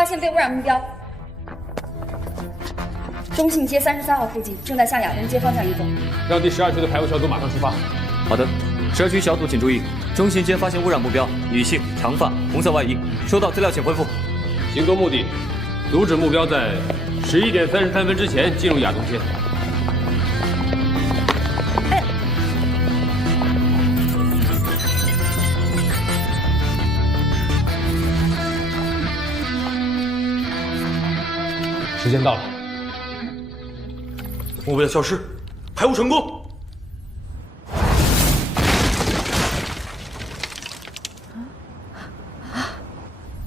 发现被污染目标，中信街33号附近，正在向亚东街方向移动。让第12区的排污小组马上出发。好的，12区小组请注意，中信街发现污染目标，女性，长发，红色外衣。收到资料请回复。行动目的：阻止目标在11点33分之前进入亚东街。时间到了，目标消失，排污成功。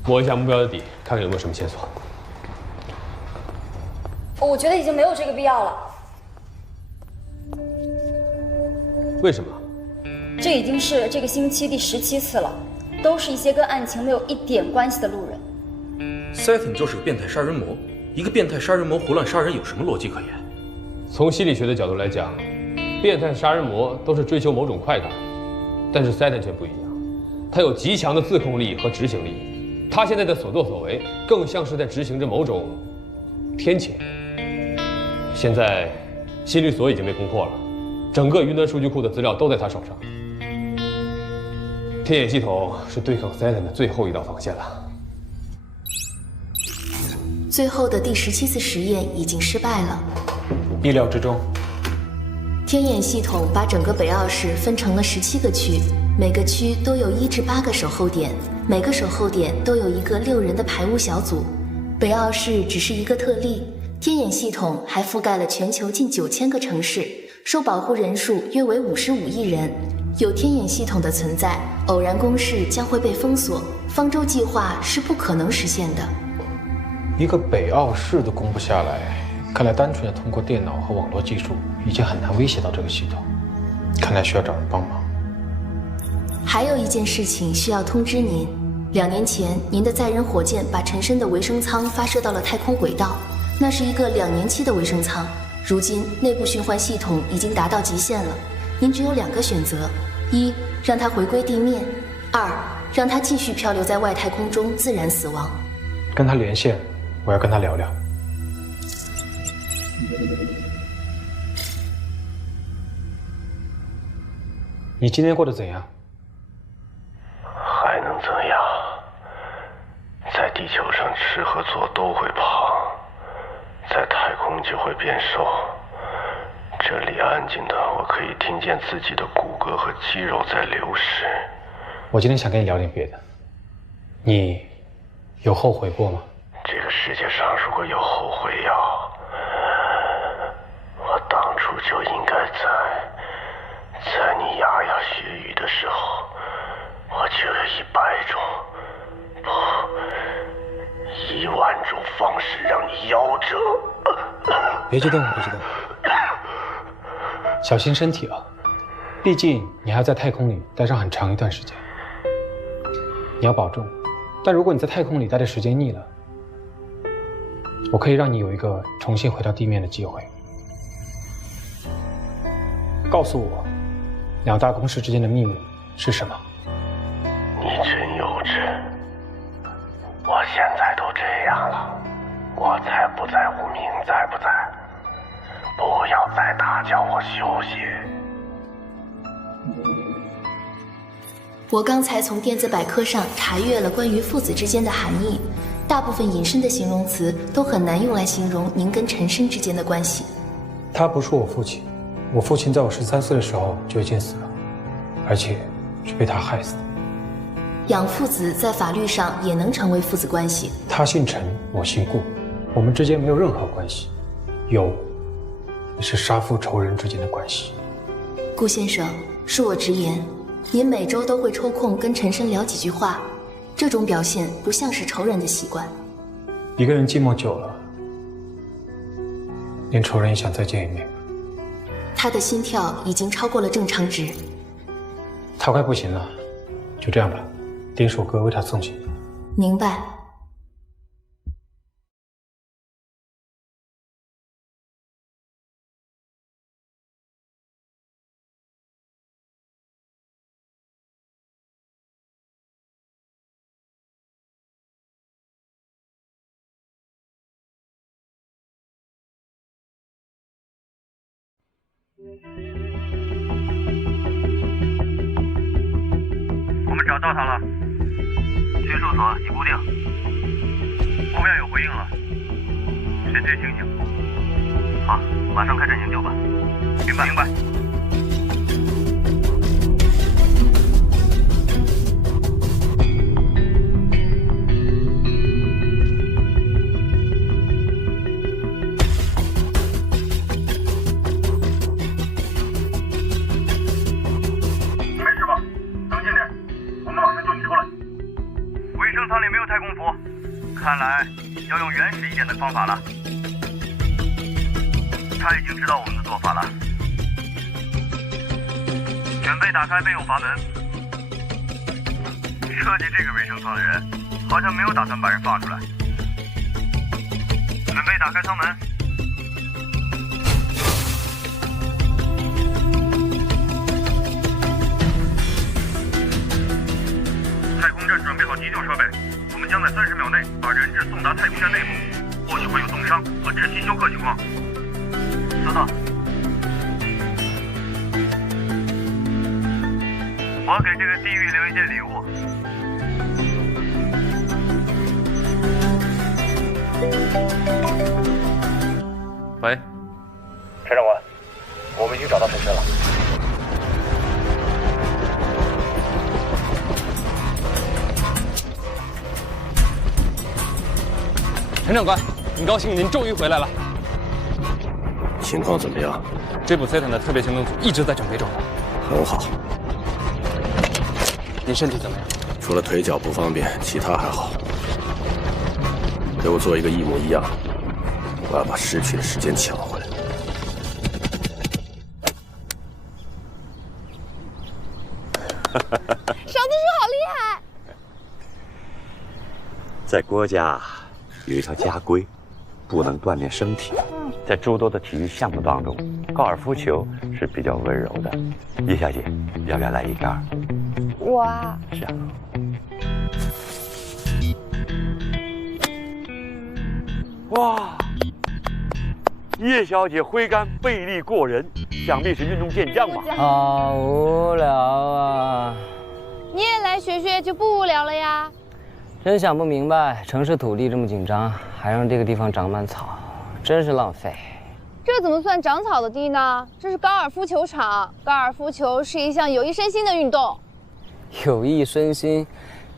摸一下目标的底，看看有没有什么线索。我觉得已经没有这个必要了。为什么？这已经是这个星期第17次了，都是一些跟案情没有一点关系的路人。Setting 就是个变态杀人魔，一个变态杀人魔胡乱杀人有什么逻辑可言？从心理学的角度来讲，变态杀人魔都是追求某种快感，但是 Satan 却不一样，他有极强的自控力和执行力。他现在的所作所为，更像是在执行着某种天谴。现在，心律所已经被攻破了，整个云端数据库的资料都在他手上。天眼系统是对抗 Satan 的最后一道防线了。最后的第17次实验已经失败了。意料之中。天眼系统把整个北澳市分成了17个区，每个区都有1至8个守候点，每个守候点都有一个6人的排污小组。北澳市只是一个特例，天眼系统还覆盖了全球近9000个城市，受保护人数约为55亿人。有天眼系统的存在，偶然公示将会被封锁，方舟计划是不可能实现的。一个北澳市都攻不下来，看来单纯的通过电脑和网络技术已经很难威胁到这个系统，看来需要找人帮忙。还有一件事情需要通知您，2年前您的载人火箭把陈深的维生舱发射到了太空轨道，那是一个2年期的维生舱，如今内部循环系统已经达到极限了，您只有2个选择：一，让它回归地面；二，让它继续漂流在外太空中自然死亡。跟他连线，我要跟他聊聊。你今天过得怎样？还能怎样？在地球上吃和做都会胖，在太空就会变瘦。这里安静的，我可以听见自己的骨骼和肌肉在流失。我今天想跟你聊点别的。你有后悔过吗？这个世界上如果有后悔药，我当初就应该在你牙牙学语的时候，我就有100种，不1万种方式让你夭折。别激动，别激动，小心身体啊！毕竟你还要在太空里待上很长一段时间，你要保重。但如果你在太空里待的时间腻了，我可以让你有一个重新回到地面的机会。告诉我，2大公司之间的秘密是什么？你真幼稚！我现在都这样了，我才不在乎命在不在。不要再打搅我休息。我刚才从电子百科上查阅了关于父子之间的含义，大部分引申的形容词都很难用来形容您跟陈深之间的关系。他不是我父亲，我父亲在我13岁的时候就已经死了，而且是被他害死的。养父子在法律上也能成为父子关系。他姓陈，我姓顾，我们之间没有任何关系，有是杀父仇人之间的关系。顾先生，恕我直言，您每周都会抽空跟陈深聊几句话，这种表现不像是仇人的习惯。一个人寂寞久了，连仇人也想再见一面。他的心跳已经超过了正常值。他快不行了，就这样吧，点首歌为他送行。明白。我们找到他了，拘束所已固定，目标有回应了，神志清醒。好，马上开展营救吧。明白。明白。看来要用原始一点的方法了。他已经知道我们的做法了。准备打开备用阀门。设计这个维生舱的人，好像没有打算把人放出来。准备打开舱门。太空站准备好急救设备。我们将在30秒内把人质送达太空站内部，或许会有冻伤和窒息休克情况。收到。我给这个地狱留一件礼物。喂，陈长官，我们已经找到陈深了。陈长官，很高兴您终于回来了。情况怎么样？追捕 Satan 的特别行动组一直在整备中。很好。您身体怎么样？除了腿脚不方便，其他还好。给我做一个一模一样，我要把失去的时间抢回来。小子叔好厉害！在郭家有一条家规，不能锻炼身体。在诸多的体育项目当中，高尔夫球是比较温柔的。叶小姐，要不要来一杆？我啊，是啊。哇，叶小姐挥杆背力过人，想必是运动健将吧？好无聊啊！你也来学学就不无聊了呀？真想不明白，城市土地这么紧张，还让这个地方长满草，真是浪费。这怎么算长草的地呢？这是高尔夫球场，高尔夫球是一项有益身心的运动。有益身心，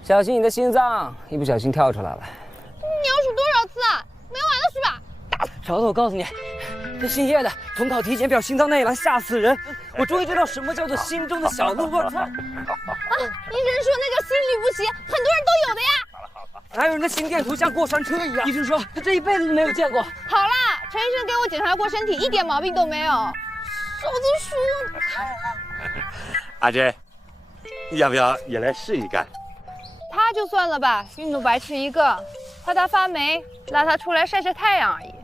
小心你的心脏一不小心跳出来了。你要数多少次啊？没完了是吧？勺子，我告诉你，这姓叶的统考体检表心脏内栏，吓死人！我终于知道什么叫做心中的小鹿。我操！啊，医生说那叫心律不齐，很多人都有的呀。还有人的心电图像过山车一样。医生说他这一辈子都没有见过。好啦，陈医生给我检查过身体，一点毛病都没有。勺子叔，你看阿珍，你要不要也来试一杆？他就算了吧，运动白痴一个，怕他发霉，拉他出来晒晒太阳而已。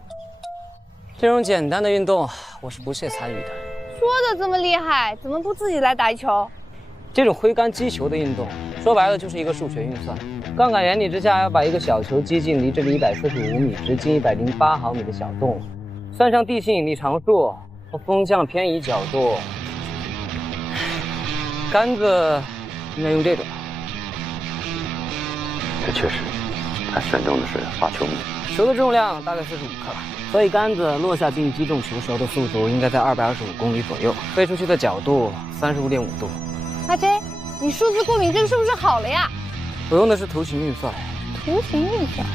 这种简单的运动，我是不屑参与的。说的这么厉害，怎么不自己来打一球？这种挥杆击球的运动，说白了就是一个数学运算。杠杆原理之下，要把一个小球击进离这里145米、直径108毫米的小洞，算上地心引力常数和风向偏移角度，杆子应该用这种。这确实，他选中的是发球木。球的重量大概45克，所以杆子落下并击中球时候的速度应该在225公里左右，飞出去的角度35.5度。阿 J， 你数字过敏症是不是好了呀？我用的是图形运算。图形运算？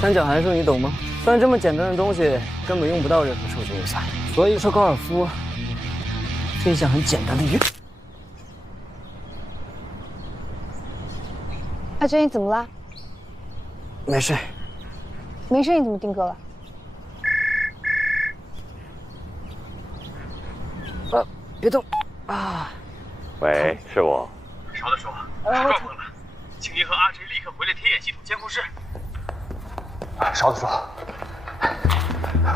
三角函数你懂吗？算这么简单的东西，根本用不到任何数学运算。所以说高尔夫是一项很简单的运动。阿 J， 你怎么了？没事。没事，你怎么定格了？别动啊！喂，是我。勺子叔，出状况了，请您和阿 J 立刻回来天眼系统监控室。勺子说，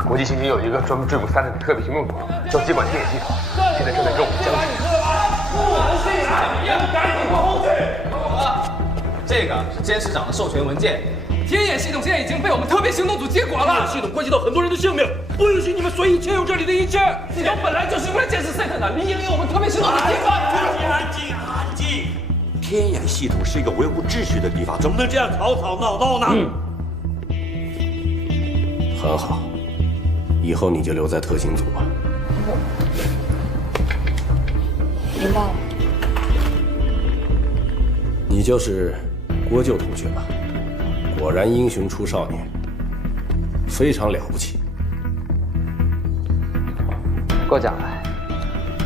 国际刑警有一个专门追捕Satan的特别行动组，叫接管天眼系统，现在正在跟我们僵持。这个是监视长的授权文件，天眼系统现在已经被我们特别行动组接管了。天眼系统关系到很多人的性命，不允许你们随意迁入这里的一切。系统本来就是用来监视赛特的，理应由我们特别行动组接管。安静，安静！天眼系统是一个维护秩序的地方，怎么能这样吵吵闹闹呢？很好，以后你就留在特勤组吧。明白了。你就是郭救同学吧？果然英雄出少年，非常了不起。过奖了。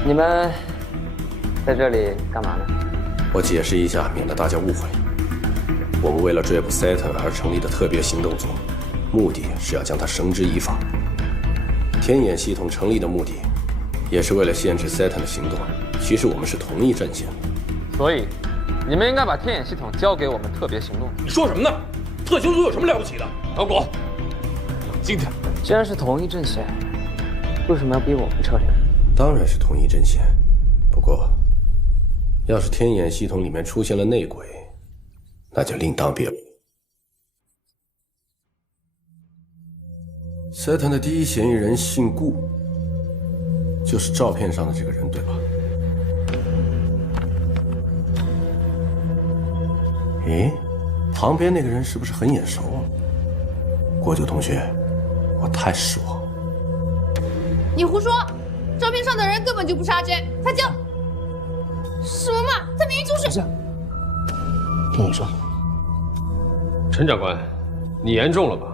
你们在这里干嘛呢？我解释一下，免得大家误会。我们为了追捕 Saturn 而成立的特别行动组，目的是要将他绳之以法。天眼系统成立的目的，也是为了限制 Saturn 的行动。其实我们是同一阵线的。所以，你们应该把天眼系统交给我们特别行动。你说什么呢？特勤组有什么了不起的？老谷，冷静点。既然是同一阵线，为什么要逼我们撤离？当然是同一阵线，不过，要是天眼系统里面出现了内鬼，那就另当别论。Saturn 的第一嫌疑人姓顾，就是照片上的这个人，对吧？诶，旁边那个人是不是很眼熟啊？郭九同学，我太失望。你胡说！照片上的人根本就不是阿 J， 他就……什么嘛？他明明就是……听你说，陈长官，你严重了吧？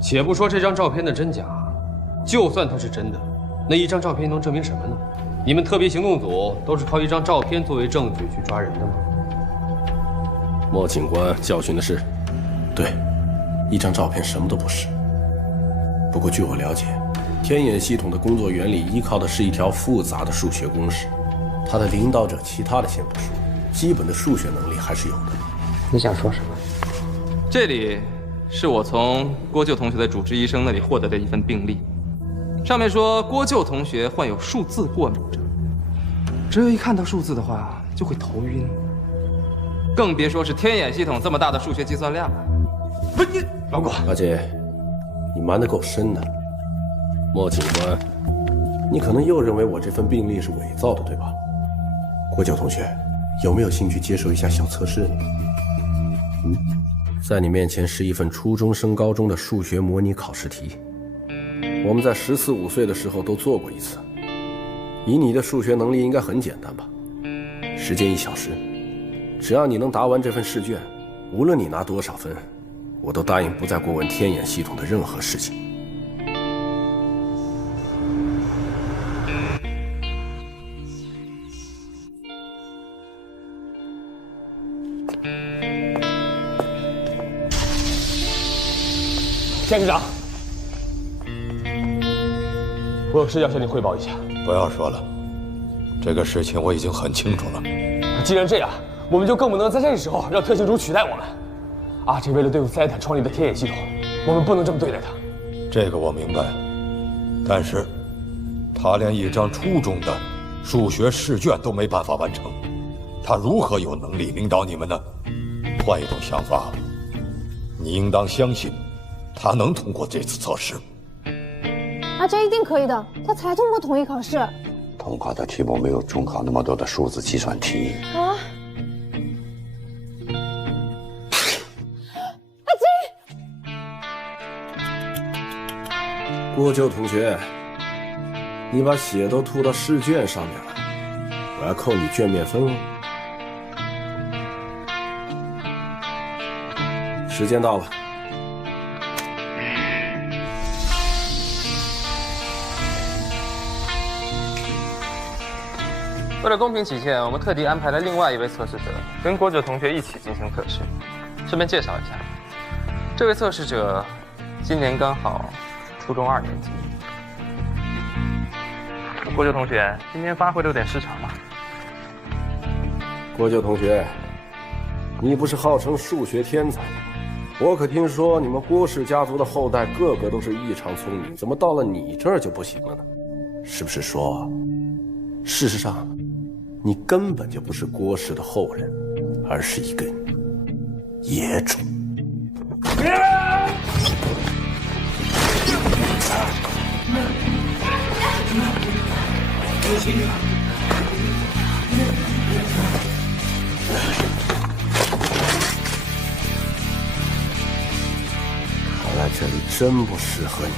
且不说这张照片的真假，就算它是真的，那一张照片能证明什么呢？你们特别行动组都是靠一张照片作为证据去抓人的吗？莫警官教训的是，对，一张照片什么都不是。不过据我了解，天眼系统的工作原理依靠的是一条复杂的数学公式，它的领导者其他的先不说，基本的数学能力还是有的。你想说什么？这里是我从郭救同学的主治医生那里获得的一份病历，上面说郭救同学患有数字过敏症，只有一看到数字的话就会头晕，更别说是天眼系统这么大的数学计算量了。不是你，老郭，阿姐，你瞒得够深的。莫警官，你可能又认为我这份病历是伪造的，对吧？郭九同学，有没有兴趣接受一下小测试呢？在你面前是一份初中升高中的数学模拟考试题，我们在14、15岁的时候都做过一次。以你的数学能力，应该很简单吧？时间1小时，只要你能答完这份试卷，无论你拿多少分，我都答应不再过问天眼系统的任何事情。田科长，我有事要向你汇报一下。不要说了，这个事情我已经很清楚了。既然这样，我们就更不能在这个时候让特勤组取代我们。阿这为了对付赛坦创立的天眼系统，我们不能这么对待他。这个我明白，但是他连一张初中的数学试卷都没办法完成，他如何有能力领导你们呢？换一种想法，你应当相信他能通过这次测试。阿 J 一定可以的，他才通过统一考试。统考的题目没有中考那么多的数字计算题。啊！阿 J， 郭救同学，你把血都吐到试卷上面了，我要扣你卷面分哦。时间到了。为了公平起见，我们特地安排了另外一位测试者跟郭九同学一起进行测试。顺便介绍一下，这位测试者今年刚好初中2年级。郭九同学今天发挥的有点失常了。郭救同学，你不是号称数学天才吗？我可听说你们郭氏家族的后代个个都是异常聪明，怎么到了你这儿就不行了呢？是不是说，事实上，你根本就不是郭氏的后人，而是一根野种？看来这里真不适合你。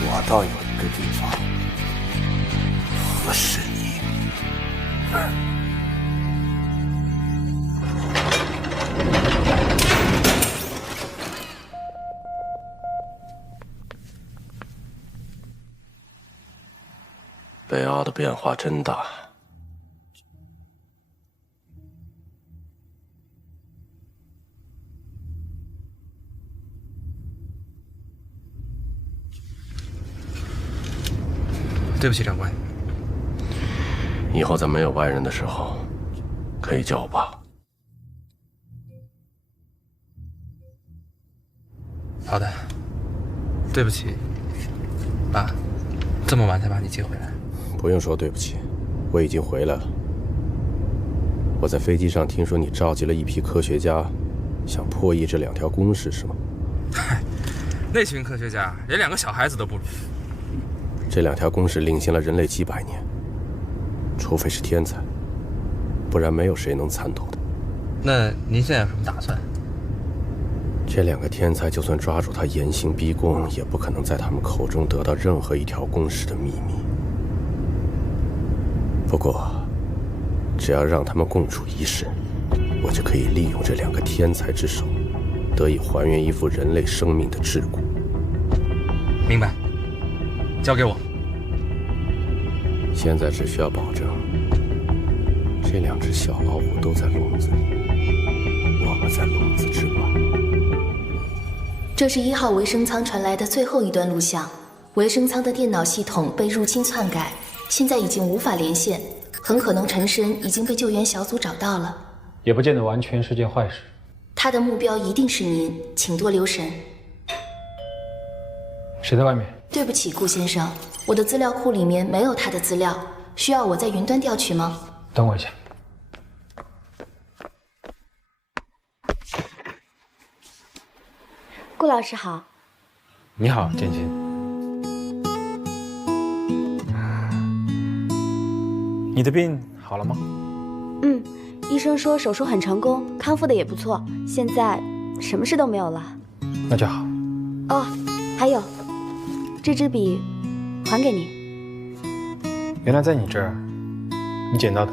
我倒有一个地方合适你。北奥的变化真大。对不起，长官。以后在没有外人的时候，可以叫我爸。好的，对不起，爸，这么晚才把你接回来。不用说对不起，我已经回来了。我在飞机上听说你召集了一批科学家，想破译这2条公式，是吗？嗨，那群科学家连2个小孩子都不如。这2条公式领先了人类几百年，除非是天才，不然没有谁能参透的。那您现在有什么打算？这2个天才就算抓住他严刑逼供，也不可能在他们口中得到任何1条公式的秘密。不过，只要让他们共处一室，我就可以利用这2个天才之手，得以还原一副人类生命的桎梏。明白，交给我。现在只需要保证，这2只小老虎都在笼子里，我们在笼子之外。这是1号维生舱传来的最后一段录像，维生舱的电脑系统被入侵篡改，现在已经无法连线，很可能陈深已经被救援小组找到了。也不见得完全是件坏事。他的目标一定是您，请多留神。谁在外面？对不起，顾先生，我的资料库里面没有他的资料，需要我在云端调取吗？等我一下。顾老师好。你好，建新。你的病好了吗？嗯，医生说手术很成功，康复的也不错，现在什么事都没有了。那就好。哦，还有，这支笔还给你。原来在你这儿，你捡到的？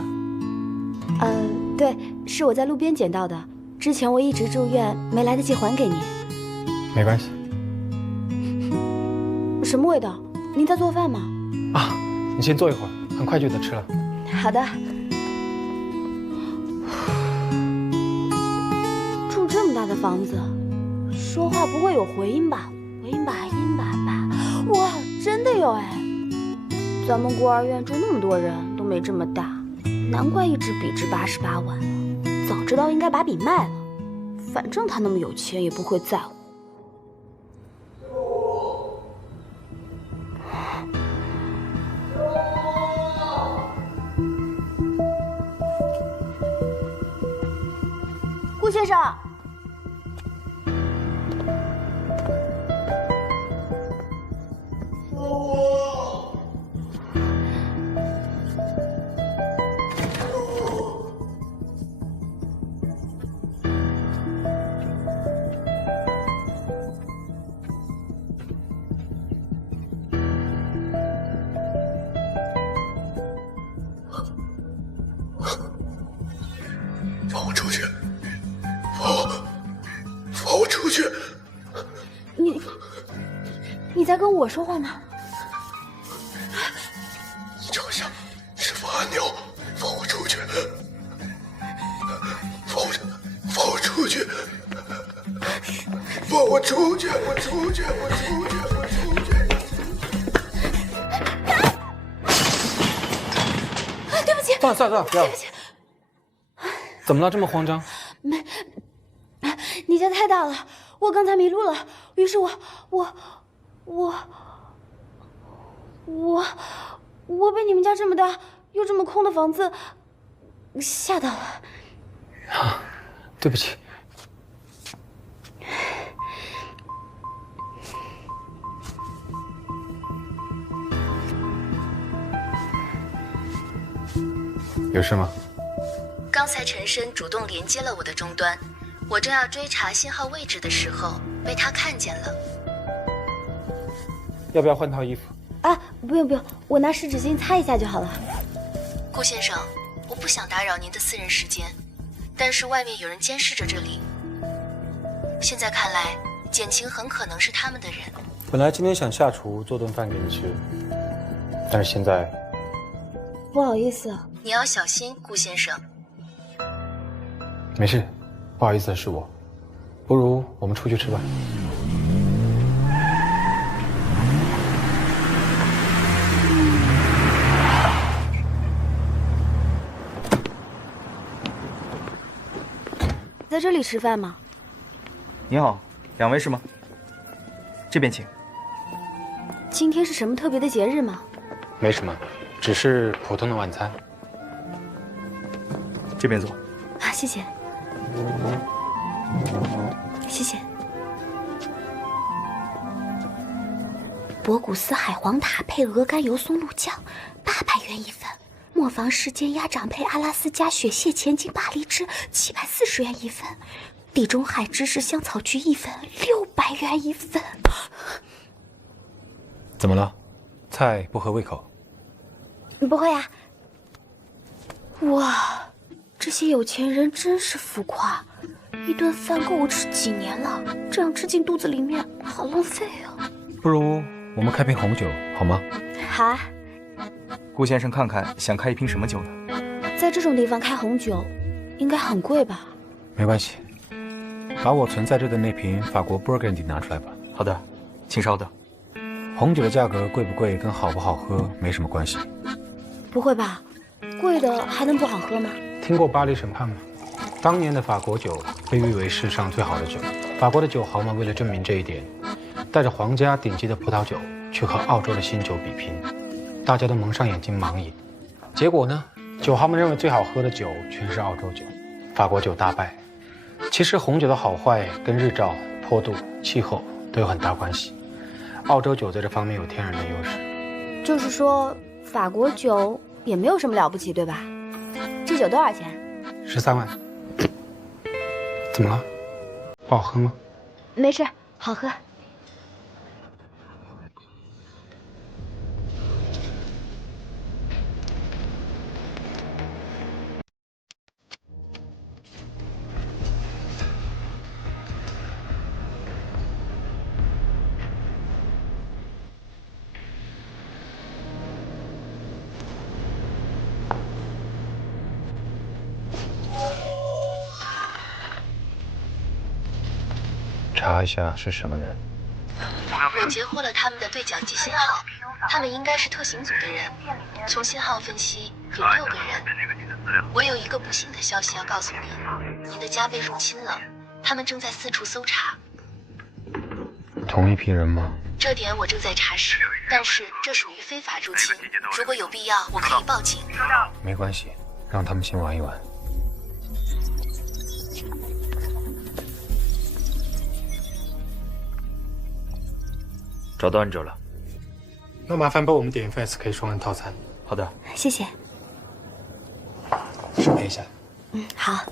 对，是我在路边捡到的。之前我一直住院，没来得及还给你。没关系。什么味道？您在做饭吗？啊，你先坐一会儿，很快就得吃了。好的。住这么大的房子，说话不会有回音吧？回音吧，音吧吧。哇，真的有哎！咱们孤儿院住那么多人都没这么大，难怪一支笔值88万了。早知道应该把笔卖了，反正他那么有钱也不会在乎。顾先生，放我出去！放我出去！你在跟我说话吗？你照相，释放按钮，放我出去！放我出去！放我出去！我出去！我出去！我出去！对不起，算了，不要了。对不起。怎么了？这么慌张？没，你家太大了，我刚才迷路了，于是我被你们家这么大又这么空的房子吓到了。啊，对不起。有事吗？刚才陈深主动连接了我的终端，我正要追查信号位置的时候，被他看见了。要不要换套衣服？啊，不用不用，我拿湿纸巾擦一下就好了。顾先生，我不想打扰您的私人时间，但是外面有人监视着这里。现在看来，简晴很可能是他们的人。本来今天想下厨做顿饭给你吃，但是现在不好意思。你要小心，顾先生。没事，不好意思的是我。不如我们出去吃吧。在这里吃饭吗？您好，两位是吗？这边请。今天是什么特别的节日吗？没什么，只是普通的晚餐。这边坐。啊，谢谢。谢谢。博古斯海皇塔配鹅肝油松露酱，800元一份；磨坊世间鸭掌配阿拉斯加雪蟹前进巴黎汁，740元一份；地中海芝士香草焗意粉，600元一份。怎么了？菜不合胃口？不会啊。哇，这些有钱人真是浮夸，一顿饭够我吃几年了，这样吃进肚子里面，好浪费啊。不如我们开瓶红酒好吗？好啊。顾先生，看看想开一瓶什么酒呢？在这种地方开红酒，应该很贵吧？没关系，把我存在这的那瓶法国 Burgundy 拿出来吧。好的，请稍等。红酒的价格贵不贵跟好不好喝没什么关系。不会吧？贵的还能不好喝吗？听过巴黎审判吗？当年的法国酒被誉为世上最好的酒。法国的酒豪们为了证明这一点，带着皇家顶级的葡萄酒去和澳洲的新酒比拼，大家都蒙上眼睛盲饮。结果呢，酒豪们认为最好喝的酒全是澳洲酒，法国酒大败。其实红酒的好坏跟日照、坡度、气候都有很大关系。澳洲酒在这方面有天然的优势。就是说，法国酒也没有什么了不起，对吧？这酒多少钱？13万。怎么了？不好喝吗？没事，好喝。查一下是什么人。我截获了他们的对讲机信号，他们应该是特勤组的人。从信号分析，有6个人。我有一个不幸的消息要告诉你，您的家被入侵了，他们正在四处搜查。同一批人吗？这点我正在查实，但是这属于非法入侵，如果有必要，我可以报警。没关系，让他们先玩一玩。找到案者了，那麻烦帮我们点一份 SK 双人套餐。好的，谢谢。适配一下。好。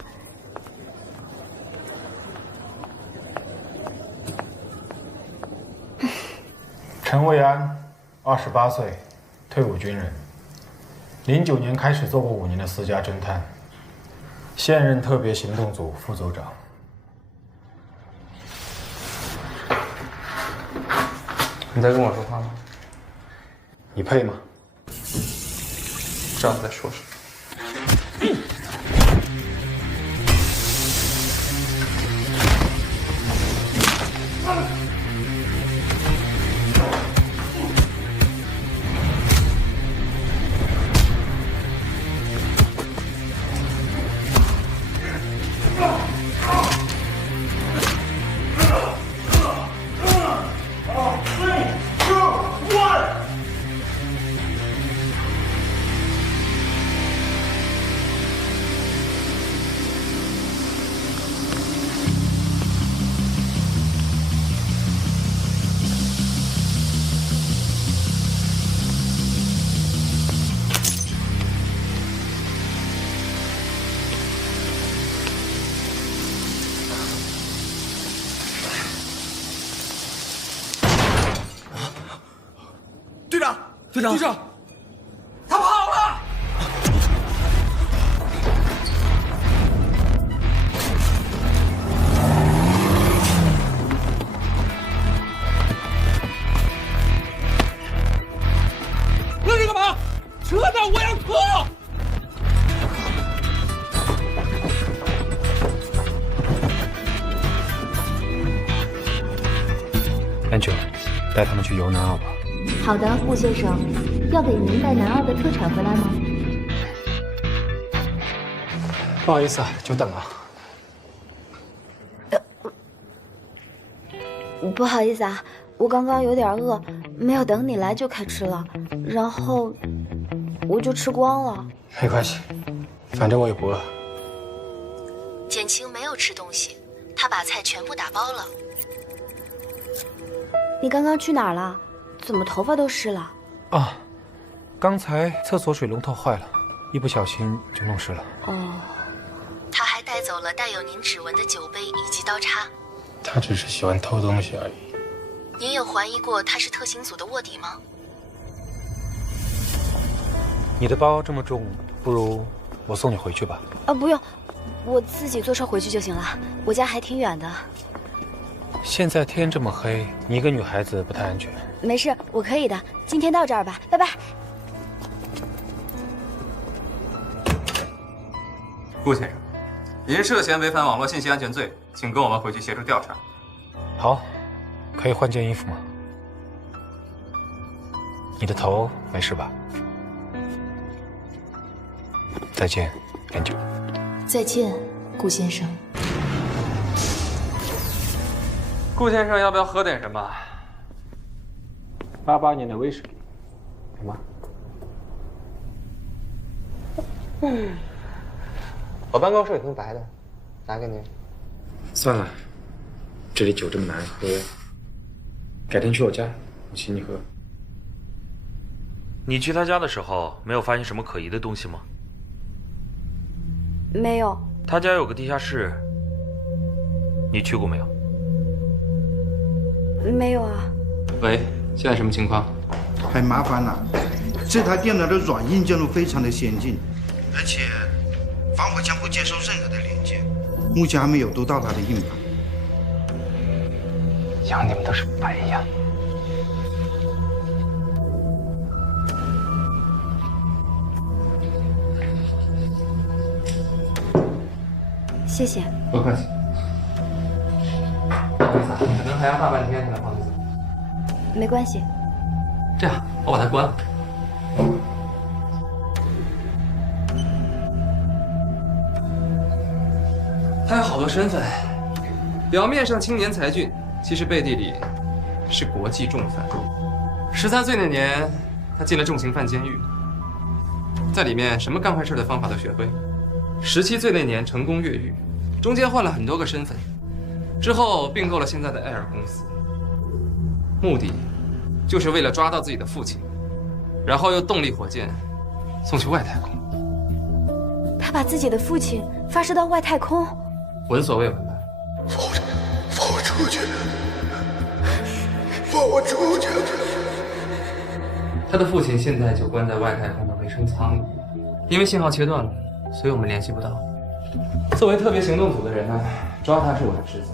陈卫安，28岁，退伍军人，09年开始做过5年的私家侦探，现任特别行动组副组长。你在跟我说话吗？你配吗？知道你在说什么。队长，他跑了！愣着干嘛？车呢？我要车！ Angel， 带他们去游南澳吧。好的，顾先生，要给您带南澳的特产回来吗？不好意思啊，久等了。不好意思啊，我刚刚有点饿，没有等你来就开吃了，然后我就吃光了。没关系，反正我也不饿。简青没有吃东西，他把菜全部打包了。 你刚刚去哪儿了？怎么头发都湿了？啊，刚才厕所水龙头坏了，一不小心就弄湿了。哦，他还带走了带有您指纹的酒杯以及刀叉。他只是喜欢偷东西而已。您有怀疑过他是特勤组的卧底吗？你的包这么重，不如我送你回去吧。啊，不用，我自己坐车回去就行了，我家还挺远的。 现在天这么黑，你一个女孩子不太安全。没事，我可以的。今天到这儿吧，拜拜。顾先生，您涉嫌违反网络信息安全罪，请跟我们回去协助调查。好，可以换件衣服吗？你的头没事吧？再见 ，Angel。再见，顾先生。 顾先生要不要喝点什么？88年的威士忌，什么？我办公室有瓶白的，拿给您。算了，这里酒这么难喝，改天去我家，我请你喝。你去他家的时候，没有发现什么可疑的东西吗？没有。他家有个地下室，你去过没有？ 没有啊。喂，现在什么情况？很麻烦了，这台电脑的软硬件都非常的先进，而且防火墙不接受任何的连接，目前还没有读到它的硬盘。养你们都是白养。谢谢。不客气。 可能还要大半天才能放得走。没关系。这样，我把它关了。他有好多身份，表面上青年才俊，其实背地里是国际重犯。13岁那年，他进了重刑犯监狱，在里面什么干坏事的方法都学会。17岁那年成功越狱，中间换了很多个身份。 之后并购了现在的艾尔公司，目的就是为了抓到自己的父亲，然后用动力火箭送去外太空。他把自己的父亲发射到外太空，闻所未闻吧？放我出去！放我出去！他的父亲现在就关在外太空的卫生舱里，因为信号切断了，所以我们联系不到。作为特别行动组的人呢，抓他是我的职责。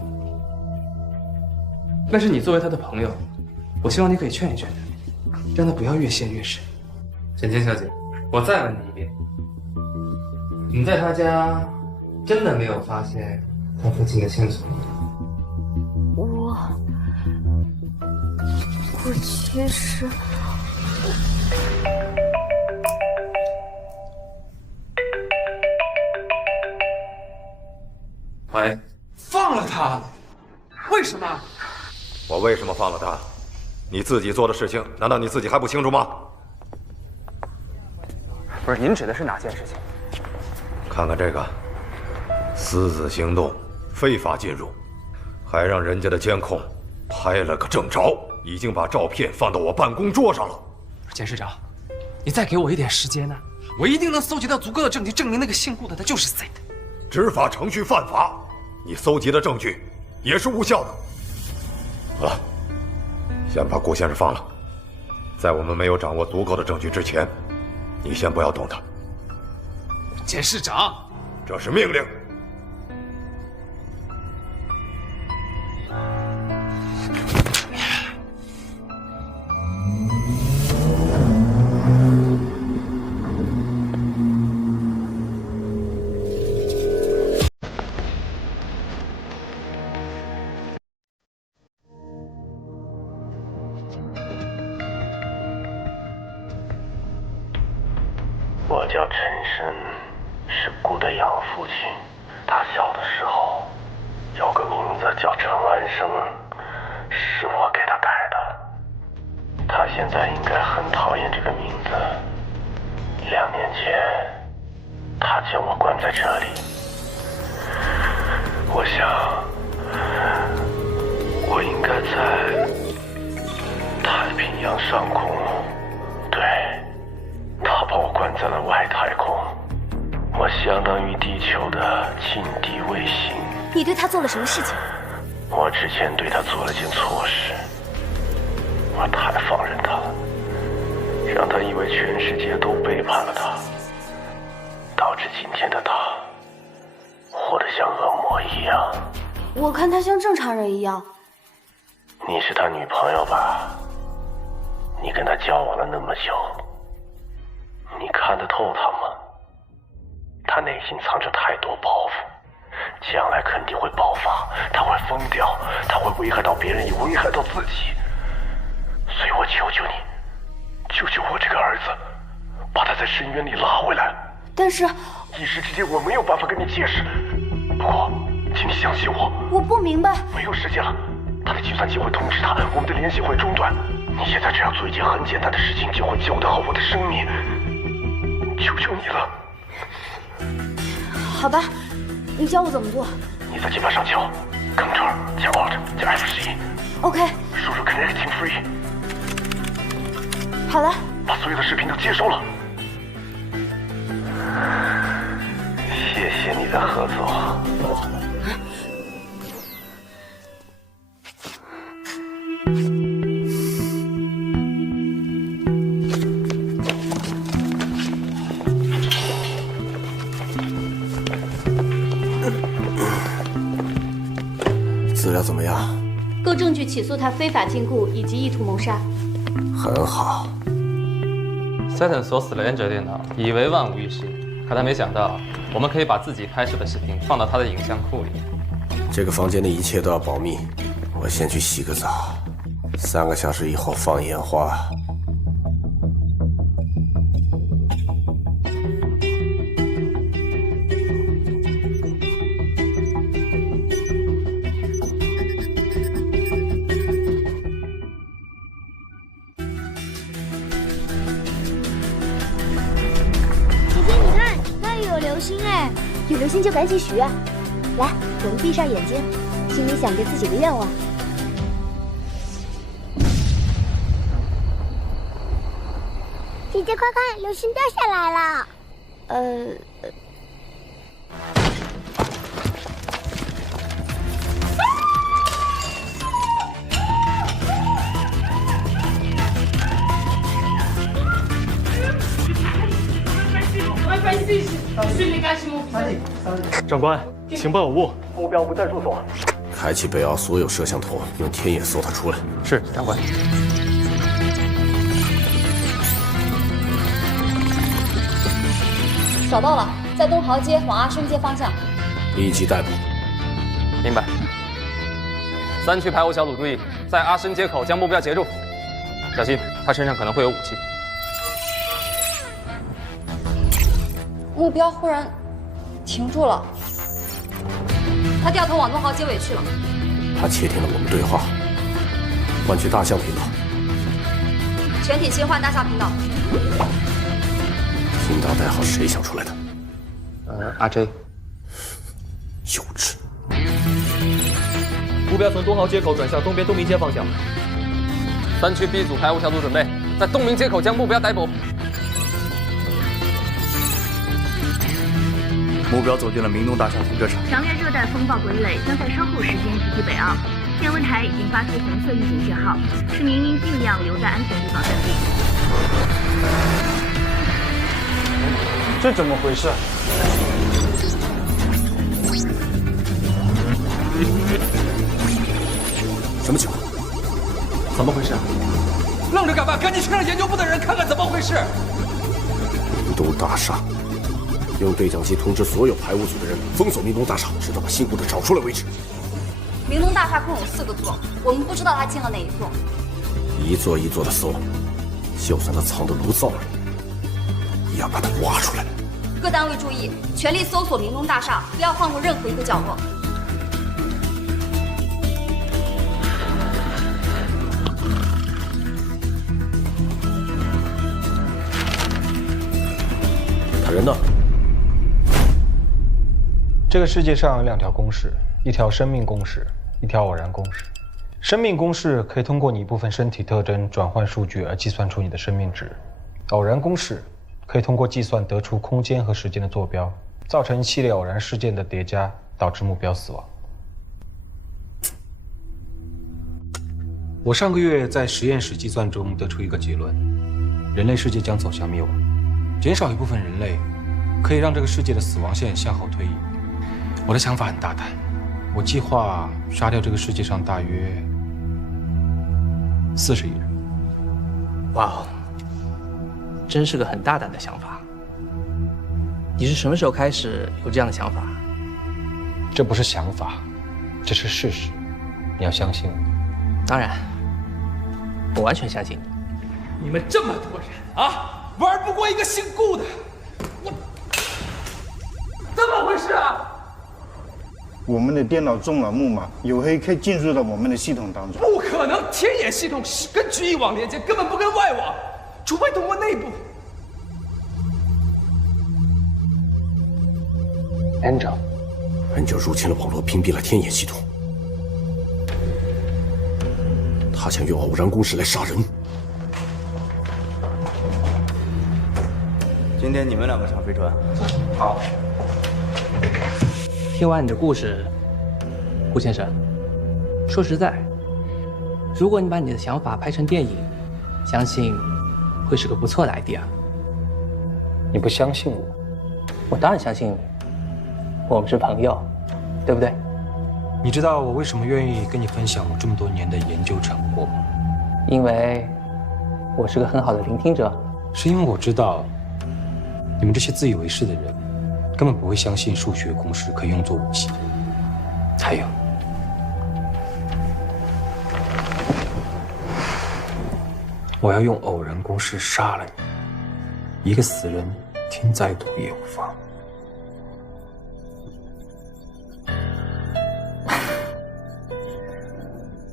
但是你作为他的朋友，我希望你可以劝一劝他，让他不要越陷越深。沈清小姐，我再问你一遍，你在他家真的没有发现他父亲的线索吗？我其实……喂，放了他，为什么？ 我为什么放了他？你自己做的事情，难道你自己还不清楚吗？不是，您指的是哪件事情？看看这个，私自行动，非法进入，还让人家的监控拍了个正着，已经把照片放到我办公桌上了。监事长，你再给我一点时间呢，我一定能搜集到足够的证据，证明那个姓顾的他就是 Z 的。执法程序犯法，你搜集的证据也是无效的。好了，先把顾先生放了，在我们没有掌握足够的证据之前，你先不要动他。简市长，这是命令。我叫陈深，是顾德阳父亲。他小的时候有个名字叫陈安生，是我给他改的。他现在应该很讨厌这个名字。2年前，他将我关在这里。我想，我应该在太平洋上空。对。他把我关在了外太空，我相当于地球的近地卫星。你对他做了什么事情？我之前对他做了件错事，我太放任他了，让他以为全世界都背叛了他，导致今天的他活得像恶魔一样。我看他像正常人一样。你是他女朋友吧？你跟他交往了那么久，你看得透他吗？他内心藏着太多包袱，将来肯定会爆发，他会疯掉，他会危害到别人，也危害到自己。所以我求求你，救救我这个儿子，把他在深渊里拉回来。但是，一时之间我没有办法跟你解释。不过，请你相信我。我不明白。没有时间了，他的计算机会通知他，我们的联系会中断。你现在只要做一件很简单的事情，就会救得好我的生命。求求你了。好吧，你教我怎么做？你在键盘上敲 Ctrl 加 Alt 加 F11。OK。输入 Connecting Free。好了。把所有的视频都接收了。谢谢你的合作。资料怎么样？够证据起诉他非法禁锢以及意图谋杀。很好。Saturn 锁死了 Angel 电脑，以为万无一失，可他没想到，我们可以把自己拍摄的视频放到他的影像库里。这个房间的一切都要保密。我先去洗个澡，3个小时以后放烟花。有流星就赶紧许啊！来，我们闭上眼睛，心里想着自己的愿望。姐姐，快看，流星掉下来了。长官，情报有误，目标不在住所。开启北澳所有摄像头，用天眼搜他出来。是，长官。找到了，在东豪街往阿生街方向。立即逮捕。明白。3区排污小组注意，在阿生街口将目标截住，小心他身上可能会有武器。目标忽然停住了，他掉头往东豪街尾去了。他窃听了我们对话，换去大象频道。全体切换大象频道。频道代号谁想出来的？阿 J。幼稚。目标从东豪街口转向东边东明街方向。3区 B 组排污小组准备在东明街口将目标逮捕。目标走进了明洞大厦停车场。强烈热带风暴傀儡将在稍后时间袭击北澳，天文台已经发出红色预警信号，市民应尽量留在安全地方暂避。这怎么回事？什么情况？怎么回事？愣着干嘛？赶紧去让研究部的人看看怎么回事。明东大厦，用对讲机通知所有排污组的人封锁明东大厦，直到把姓顾的找出来为止。明东大厦共有4个座，我们不知道他进了哪一座。一座一座的搜，就算他藏的炉灶里，也要把他挖出来。各单位注意，全力搜索明东大厦，不要放过任何一个角落。他人呢？这个世界上有2条公式，一条生命公式，一条偶然公式。生命公式可以通过你一部分身体特征转换数据而计算出你的生命值，偶然公式可以通过计算得出空间和时间的坐标，造成一系列偶然事件的叠加，导致目标死亡。我上个月在实验室计算中得出一个结论：人类世界将走向灭亡，减少一部分人类，可以让这个世界的死亡线向后推移。我的想法很大胆，我计划杀掉这个世界上大约40亿人。哇哦，真是个很大胆的想法。你是什么时候开始有这样的想法？这不是想法，这是事实。你要相信我。当然，我完全相信你。你们这么多人啊，玩不过一个姓顾的，我怎么回事啊？我们的电脑中了木马，有黑客进入到我们的系统当中。不可能，天眼系统是跟局域网连接，根本不跟外网，除非通过内部。Angel 入侵了网络，屏蔽了天眼系统。他想用偶然公式来杀人。今天你们2个上飞船。好。听完你的故事，顾先生，说实在，如果你把你的想法拍成电影，相信会是个不错的 idea。你不相信我？我当然相信你，我们是朋友，对不对？你知道我为什么愿意跟你分享我这么多年的研究成果吗？因为我是个很好的聆听者。是因为我知道，你们这些自以为是的人，根本不会相信数学公式可以用作武器。还有，我要用偶然公式杀了你，一个死人听再多也无妨。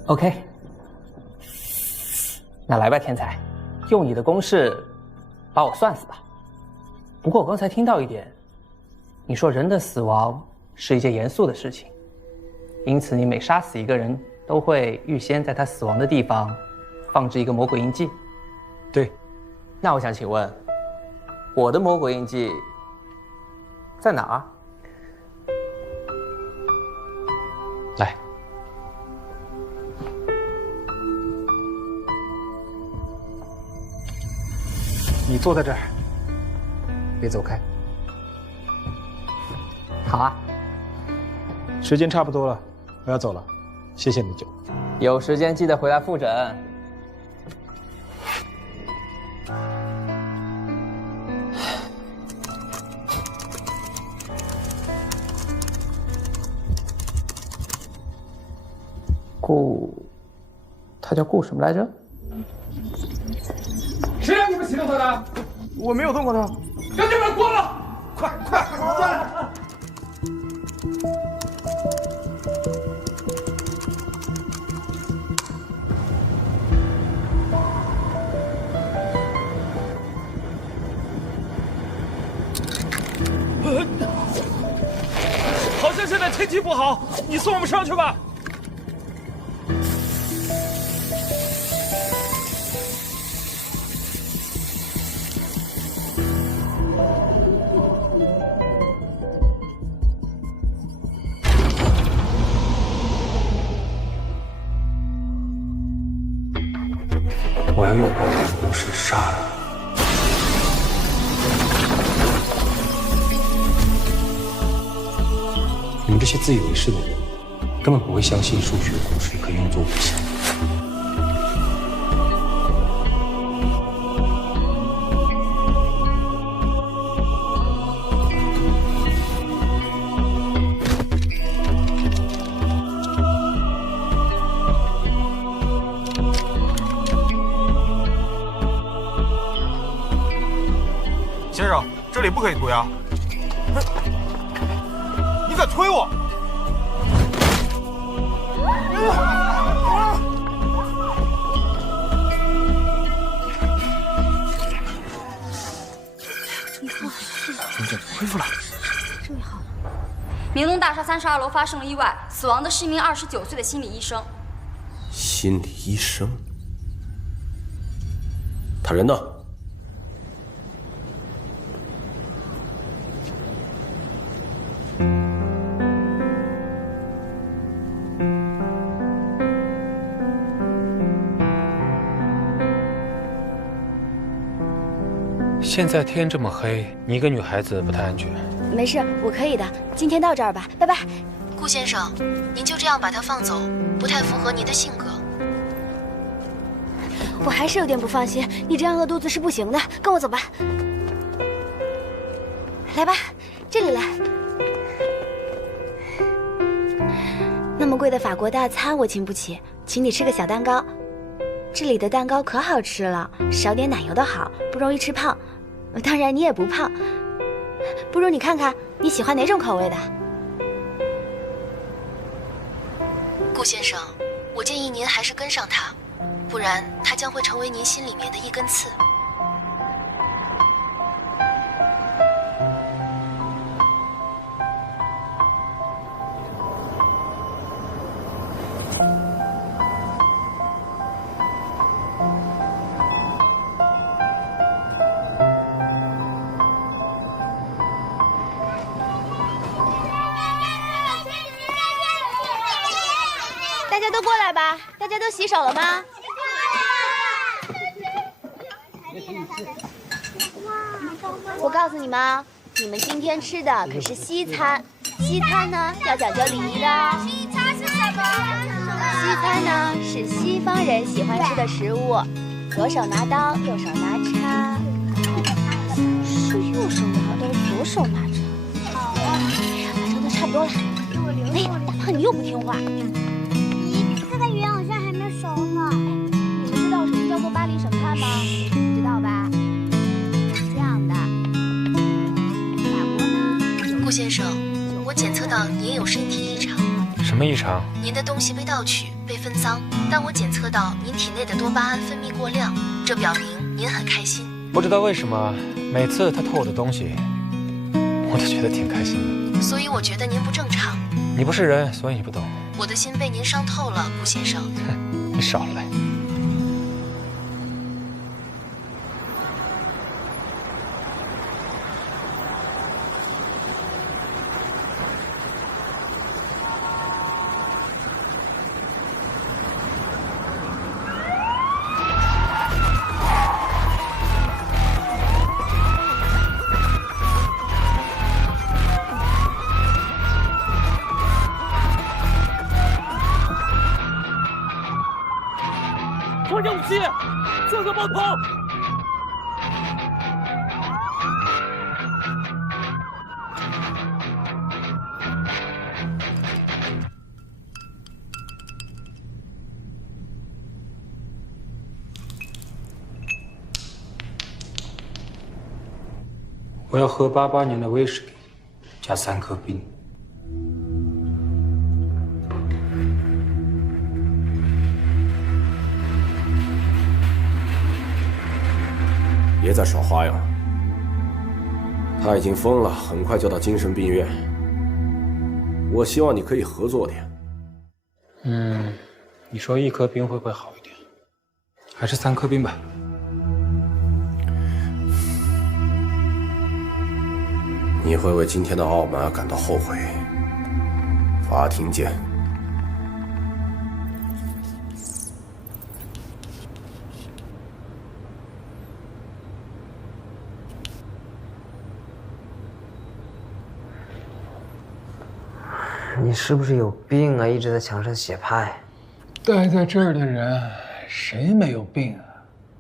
OK， 那来吧，天才，用你的公式把我算死吧。不过我刚才听到一点，你说人的死亡是一件严肃的事情，因此你每杀死一个人都会预先在他死亡的地方放置一个魔鬼印记。对。那我想请问，我的魔鬼印记在哪儿？来。你坐在这儿，别走开。好啊。时间差不多了，我要走了，谢谢你的酒。有时间记得回来复诊。他叫顾什么来着？谁让你们启动他的？我没有动过他。赶紧把他关了！快！好像现在天气不好，你送我们上去吧。我要用无视杀了你们这些自以为是的人，根本不会相信数学古水可以用作武器。先生，这里不可以涂鸦。你敢推我？恢复了。终于好了。明龙大厦32楼发生了意外，死亡的是一名29岁的心理医生。心理医生？他人呢？现在天这么黑，你一个女孩子不太安全。没事，我可以的。今天到这儿吧，拜拜。顾先生，您就这样把他放走，不太符合您的性格。我还是有点不放心，你这样饿肚子是不行的。跟我走吧。来吧，这里来。那么贵的法国大餐我请不起，请你吃个小蛋糕。这里的蛋糕可好吃了，少点奶油的好，不容易吃胖。当然你也不胖，不如你看看你喜欢哪种口味的。顾先生，我建议您还是跟上他，不然他将会成为您心里面的一根刺。大家都过来吧，大家都洗手了吗？我告诉你们啊，你们今天吃的可是西餐，西餐呢要讲究礼仪的哦。西餐是什么？西餐呢是西方人喜欢吃的食物，左手拿刀，右手拿叉。是右手拿刀，左手拿叉。哎呀，反正都差不多了。哎，大胖你又不听话。这个鱼好像还没熟呢。你们知道什么叫做巴黎审判吗？知道吧？是这样的，法国呢？顾先生，我检测到您有身体异常。什么异常？您的东西被盗取、被分赃，但我检测到您体内的多巴胺分泌过量，这表明您很开心。不知道为什么，每次他偷我的东西，我都觉得挺开心的。所以我觉得您不正常。你不是人，所以你不懂。我的心被您伤透了，顾先生。你少来。放下武器，这个爆头！我要喝88年的威士忌，加3颗冰。别再耍花样了，他已经疯了，很快就到精神病院。我希望你可以合作点。你说1颗冰会不会好一点？还是3颗冰吧。你会为今天的傲慢而感到后悔。法庭见。你是不是有病啊？一直在墙上写派。待在这儿的人，谁没有病啊？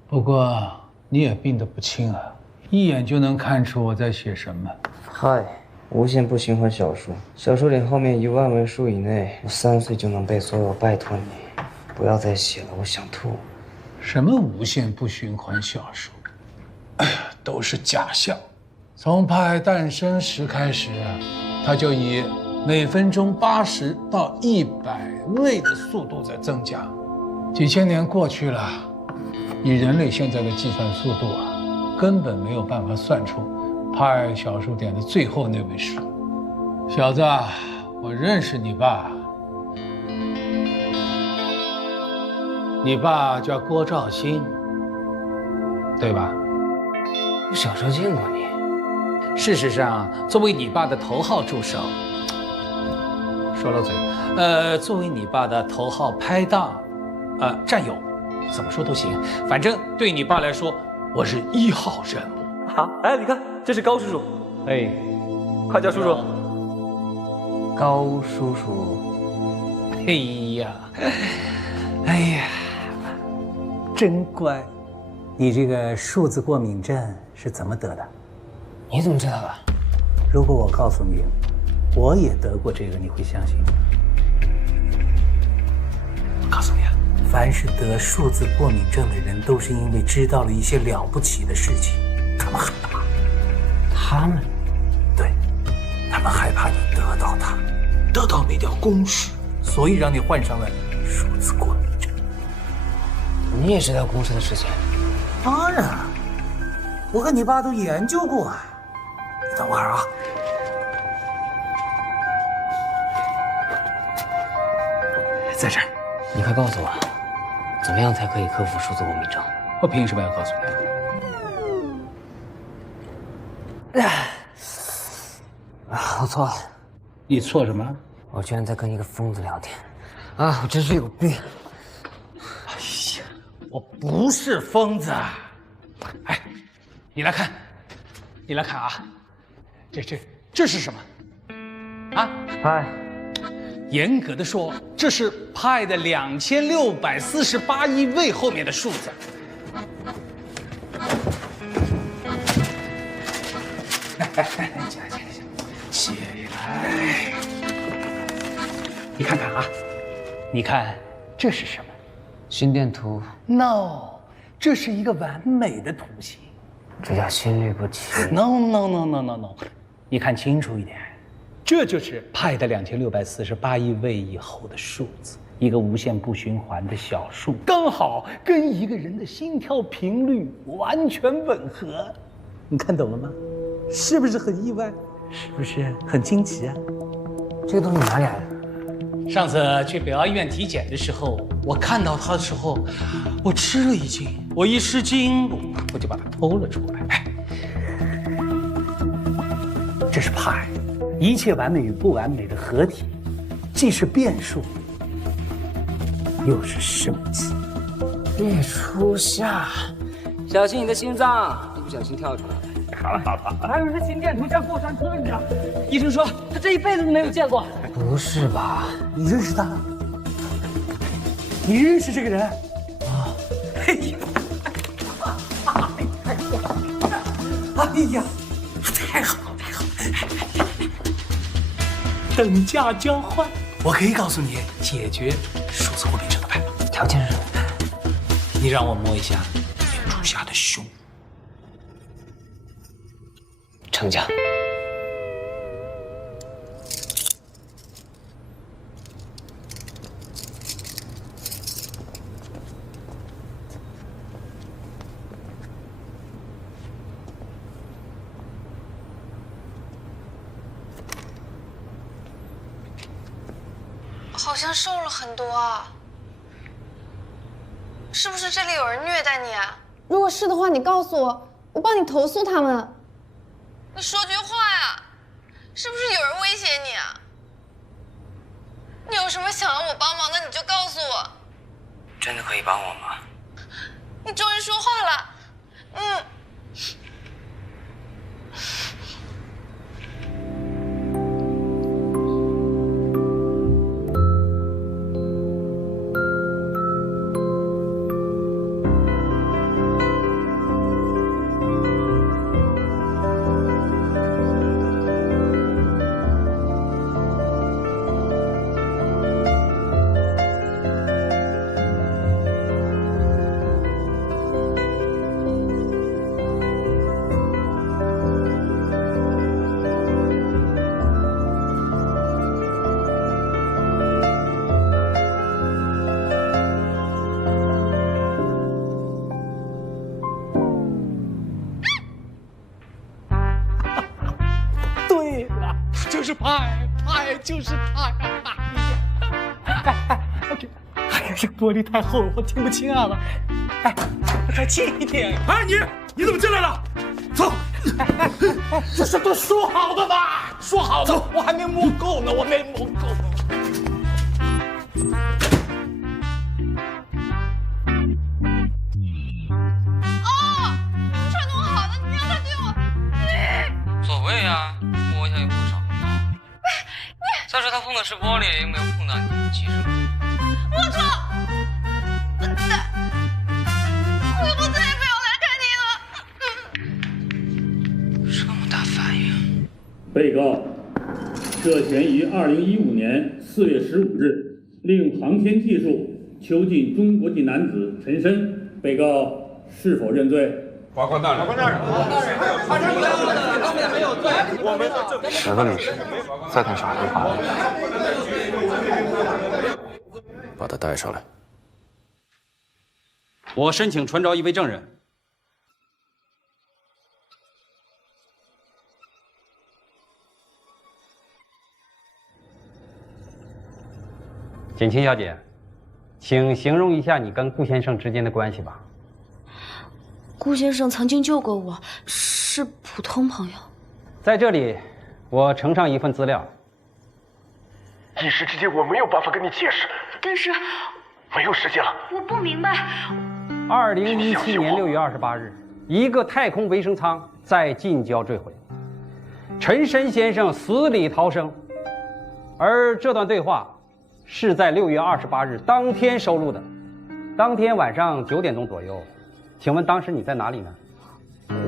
不过你也病得不轻啊，一眼就能看出我在写什么。嗨，无限不循环小说，小说里后面10000位数以内，我3岁就能背所有。拜托你，不要再写了，我想吐。什么无限不循环小说？都是假象。从派诞生时开始，它就以每分钟80到100位的速度在增加。几千年过去了，以人类现在的计算速度啊，根本没有办法算出派小数点的最后那位数。小子，我认识你爸，你爸叫郭兆新，对吧？我小时候见过你。事实上，作为你爸的头号助手，说漏嘴，作为你爸的头号拍档，战友，怎么说都行，反正对你爸来说，我是1号人物。好，哎，你看，这是高叔叔。哎，快叫叔叔。高叔叔。哎呀，真乖！你这个数字过敏症是怎么得的？你怎么知道的？如果我告诉你，我也得过这个，你会相信吗？我告诉你啊，凡是得数字过敏症的人，都是因为知道了一些了不起的事情，他们害怕。他们？对，他们害怕你得到它，得到那条公式，所以让你患上了数字过敏症。你也知道公式的事情？当然，我跟你爸都研究过。你等会儿啊。在这儿，你快告诉我，怎么样才可以克服数字过敏症？我凭什么要告诉你？我错了。你错什么？我居然在跟一个疯子聊天。啊，我真是有病。哎呀，我不是疯子。哎，你来看，你来看啊，这是什么？啊？派。严格的说，这是派的2648亿位后面的数字。起来，你看看啊，你看这是什么？心电图。No， 这是一个完美的图形。这叫心律不齐。No， 你看清楚一点，这就是派的2648亿位以后的数字，一个无限不循环的小数，刚好跟一个人的心跳频率完全吻合。你看懂了吗？是不是很意外？是不是很惊奇啊？这个东西哪里来的？上次去北澳医院体检的时候，我看到它的时候，我吃了一惊，我一吃惊，我就把它偷了出来。这是派，一切完美与不完美的合体，既是变数，又是升级。别出下，小心你的心脏，一不小心跳出来了。好了，还有这心电图像过山车一样。医生说他这一辈子都没有见过。不是吧？你认识他？你认识这个人？啊！嘿呀！哎呀！太好了，太好了！等价交换，我可以告诉你解决数字过敏症的办法。条件是什么？你让我摸一下眼珠下的胸。成交。好像瘦了很多啊，是不是这里有人虐待你啊？如果是的话，你告诉我，我帮你投诉他们。你说句话呀，是不是有人威胁你啊？你有什么想要我帮忙的，你就告诉我。真的可以帮我吗？你终于说话了，就是派，派就是派。这玻璃太厚了，我听不清啊了。哎，再近一点。哎，你怎么进来了？走。这是都说好的吧？说好的，我还没摸够呢，我没摸够。所谓啊，摸一下又不会伤。再说他碰的是玻璃，又没有碰到你，急什么？我操！笨蛋！我以后再也不要来看你了。这么大反应！被告涉嫌于2015年4月15日利用航天技术囚禁中国籍男子陈申，被告是否认罪？法官大人，法官大人，他这没有罪，我们10个律师再谈上回法。把他带上来。我申请传召一位证人。锦旗小姐，请形容一下你跟顾先生之间的关系吧。顾先生曾经救过我，是普通朋友。在这里，我呈上一份资料。一时之间我没有办法跟你解释，但是没有时间了。我不明白。2017年6月28日，一个太空卫生舱在近郊坠毁，陈申先生死里逃生，而这段对话是在6月28日当天收录的。当天晚上9点钟左右，请问当时你在哪里呢？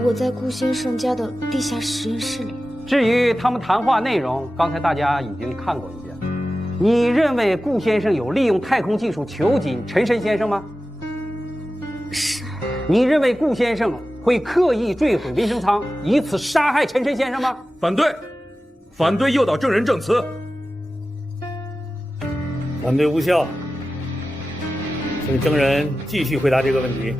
我在顾先生家的地下实验室里。至于他们谈话内容，刚才大家已经看过一遍。你认为顾先生有利用太空技术囚禁陈申先生吗？是。你认为顾先生会刻意坠毁卫生舱，以此杀害陈申先生吗？反对，反对诱导证人证词。反对无效，请证人继续回答这个问题。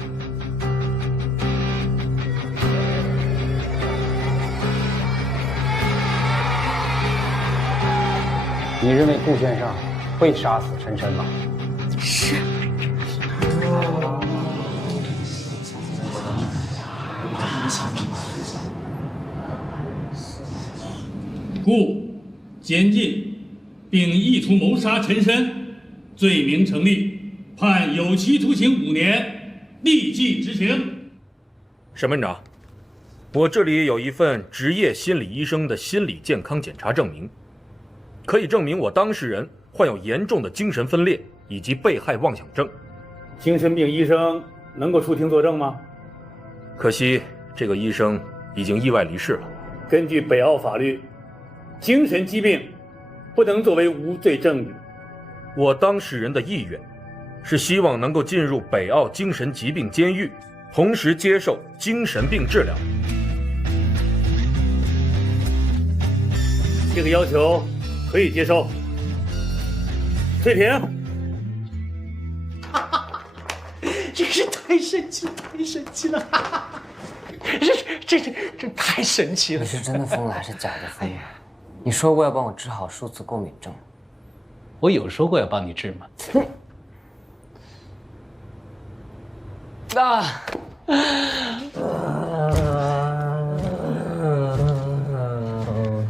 你认为顾先生会杀死陈申吗？是。故监禁并意图谋杀陈申，罪名成立，判有期徒刑5年，立即执行。审判长，我这里有一份执业心理医生的心理健康检查证明，可以证明我当事人患有严重的精神分裂以及被害妄想症。精神病医生能够出庭作证吗？可惜这个医生已经意外离世了。根据北澳法律，精神疾病不能作为无罪证据。我当事人的意愿是希望能够进入北澳精神疾病监狱，同时接受精神病治疗。这个要求可以接受。退庭。真是太神奇了，太神奇了！这太神奇了！你是真的疯了还是假的疯了？你说过要帮我治好数字过敏症，我有说过要帮你治吗？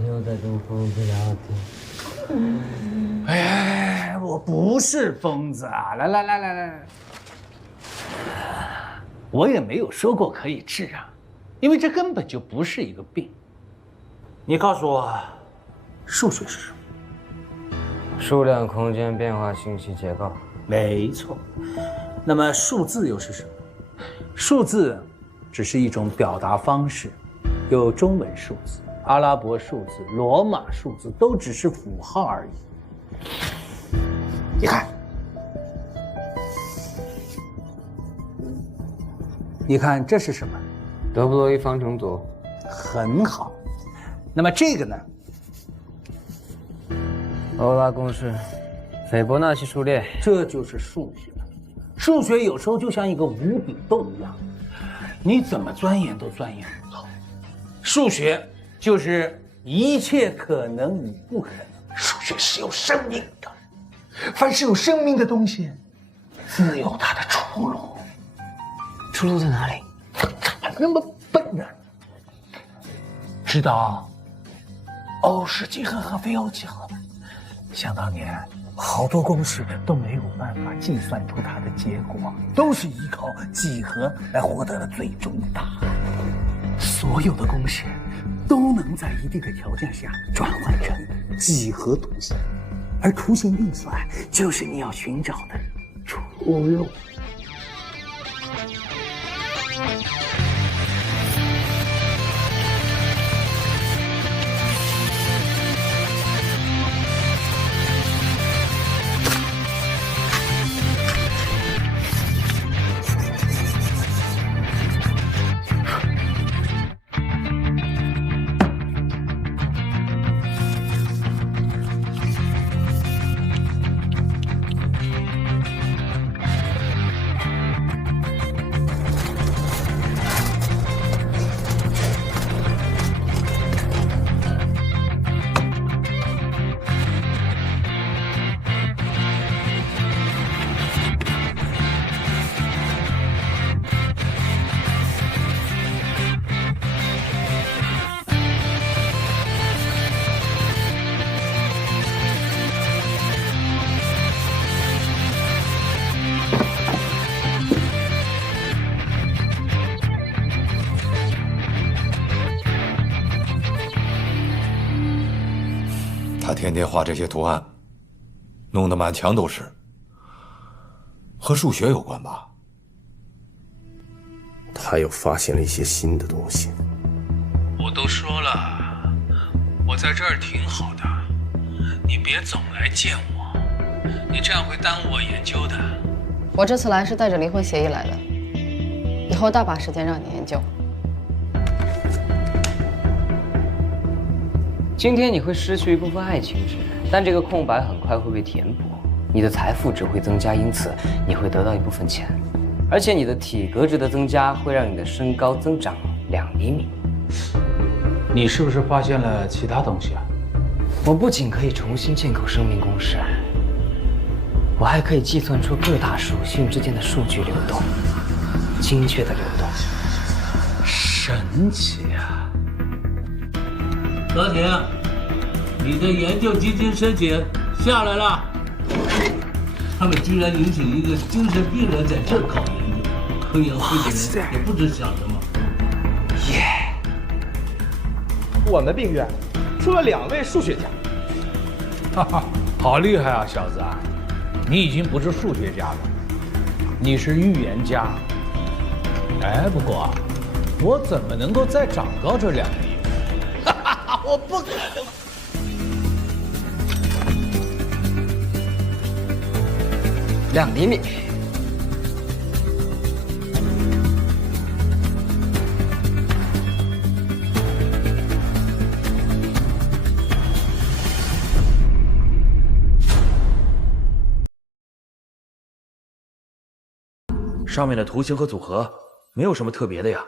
又在跟疯子聊天。哎，我不是疯子啊！来，我也没有说过可以治啊，因为这根本就不是一个病。你告诉我，数学是什么？数量空间变化信息结构。没错。那么数字又是什么？数字只是一种表达方式，有中文数字、阿拉伯数字、罗马数字，都只是符号而已。你看，这是什么？德布罗意方程组。很好。那么这个呢？欧拉公式，斐波那契数列。这就是数学。数学有时候就像一个无底洞一样，你怎么钻研都钻研不透。数学就是一切可能与不可能。数学是有生命的，凡是有生命的东西，自有它的出路。出路在哪里？怎么那么笨呢？知道欧式几何和非欧几何吗？想当年，好多公式都没有办法计算出它的结果，都是依靠几何来获得了最终的答案。所有的公式都能在一定的条件下转换成几何图形，而图形运算就是你要寻找的出路。他天天画这些图案，弄得满墙都是，和数学有关吧？他又发现了一些新的东西。我都说了，我在这儿挺好的，你别总来见我，你这样会耽误我研究的。我这次来是带着离婚协议来的，以后大把时间让你研究。今天你会失去一部分爱情值，但这个空白很快会被填补，你的财富值会增加，因此你会得到一部分钱，而且你的体格值的增加会让你的身高增长2厘米。你是不是发现了其他东西啊？我不仅可以重新建构生命公式，我还可以计算出各大属性之间的数据流动，精确的流动。神奇啊！德廷，你的研究基金申请下来了。他们居然允许一个精神病人在这儿搞研究，科研会的人也不知想什么。耶！我们病院出了2位数学家。哈哈，好厉害啊，小子啊！你已经不是数学家了，你是预言家。哎，不过我怎么能够再长高这2厘米？哈哈，我不可能。2厘米。上面的图形和组合没有什么特别的呀。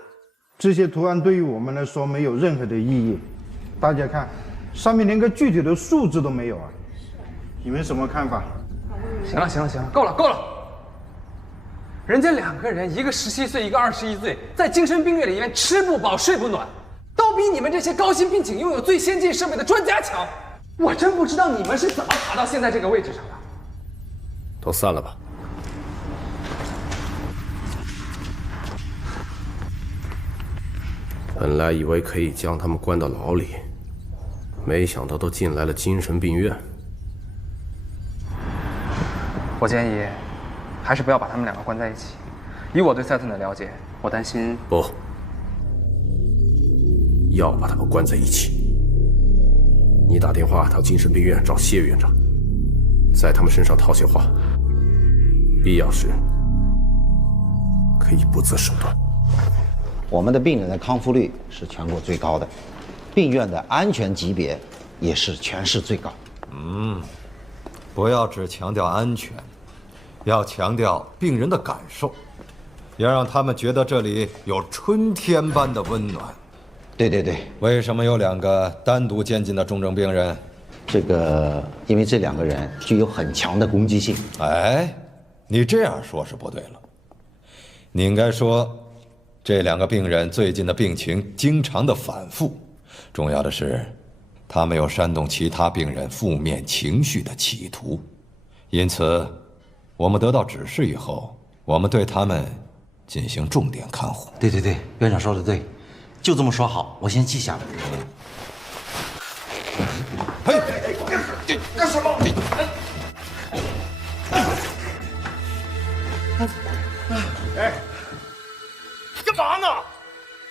这些图案对于我们来说没有任何的意义。大家看，上面连个具体的数字都没有啊！你们什么看法？行了，够了！人家2个人，一个17岁，一个21岁，在精神病院里面吃不饱睡不暖，都比你们这些高薪并且拥有最先进设备的专家强。我真不知道你们是怎么爬到现在这个位置上的。都散了吧。本来以为可以将他们关到牢里，没想到都进来了精神病院。我建议，还是不要把他们2个关在一起。以我对赛顿的了解，我担心不要把他们关在一起。你打电话到精神病院找谢院长，在他们身上套些话，必要时可以不择手段。我们的病人的康复率是全国最高的，病院的安全级别也是全市最高。不要只强调安全，要强调病人的感受，要让他们觉得这里有春天般的温暖。对。为什么有2个单独监禁的重症病人？因为这2个人具有很强的攻击性。哎，你这样说是不对了。你应该说，这2个病人最近的病情经常的反复，重要的是，他们有煽动其他病人负面情绪的企图。因此，我们得到指示以后，我们对他们进行重点看护。对，院长说的对，就这么说好，我先记下来。嘿，干什么？哎，干嘛呢？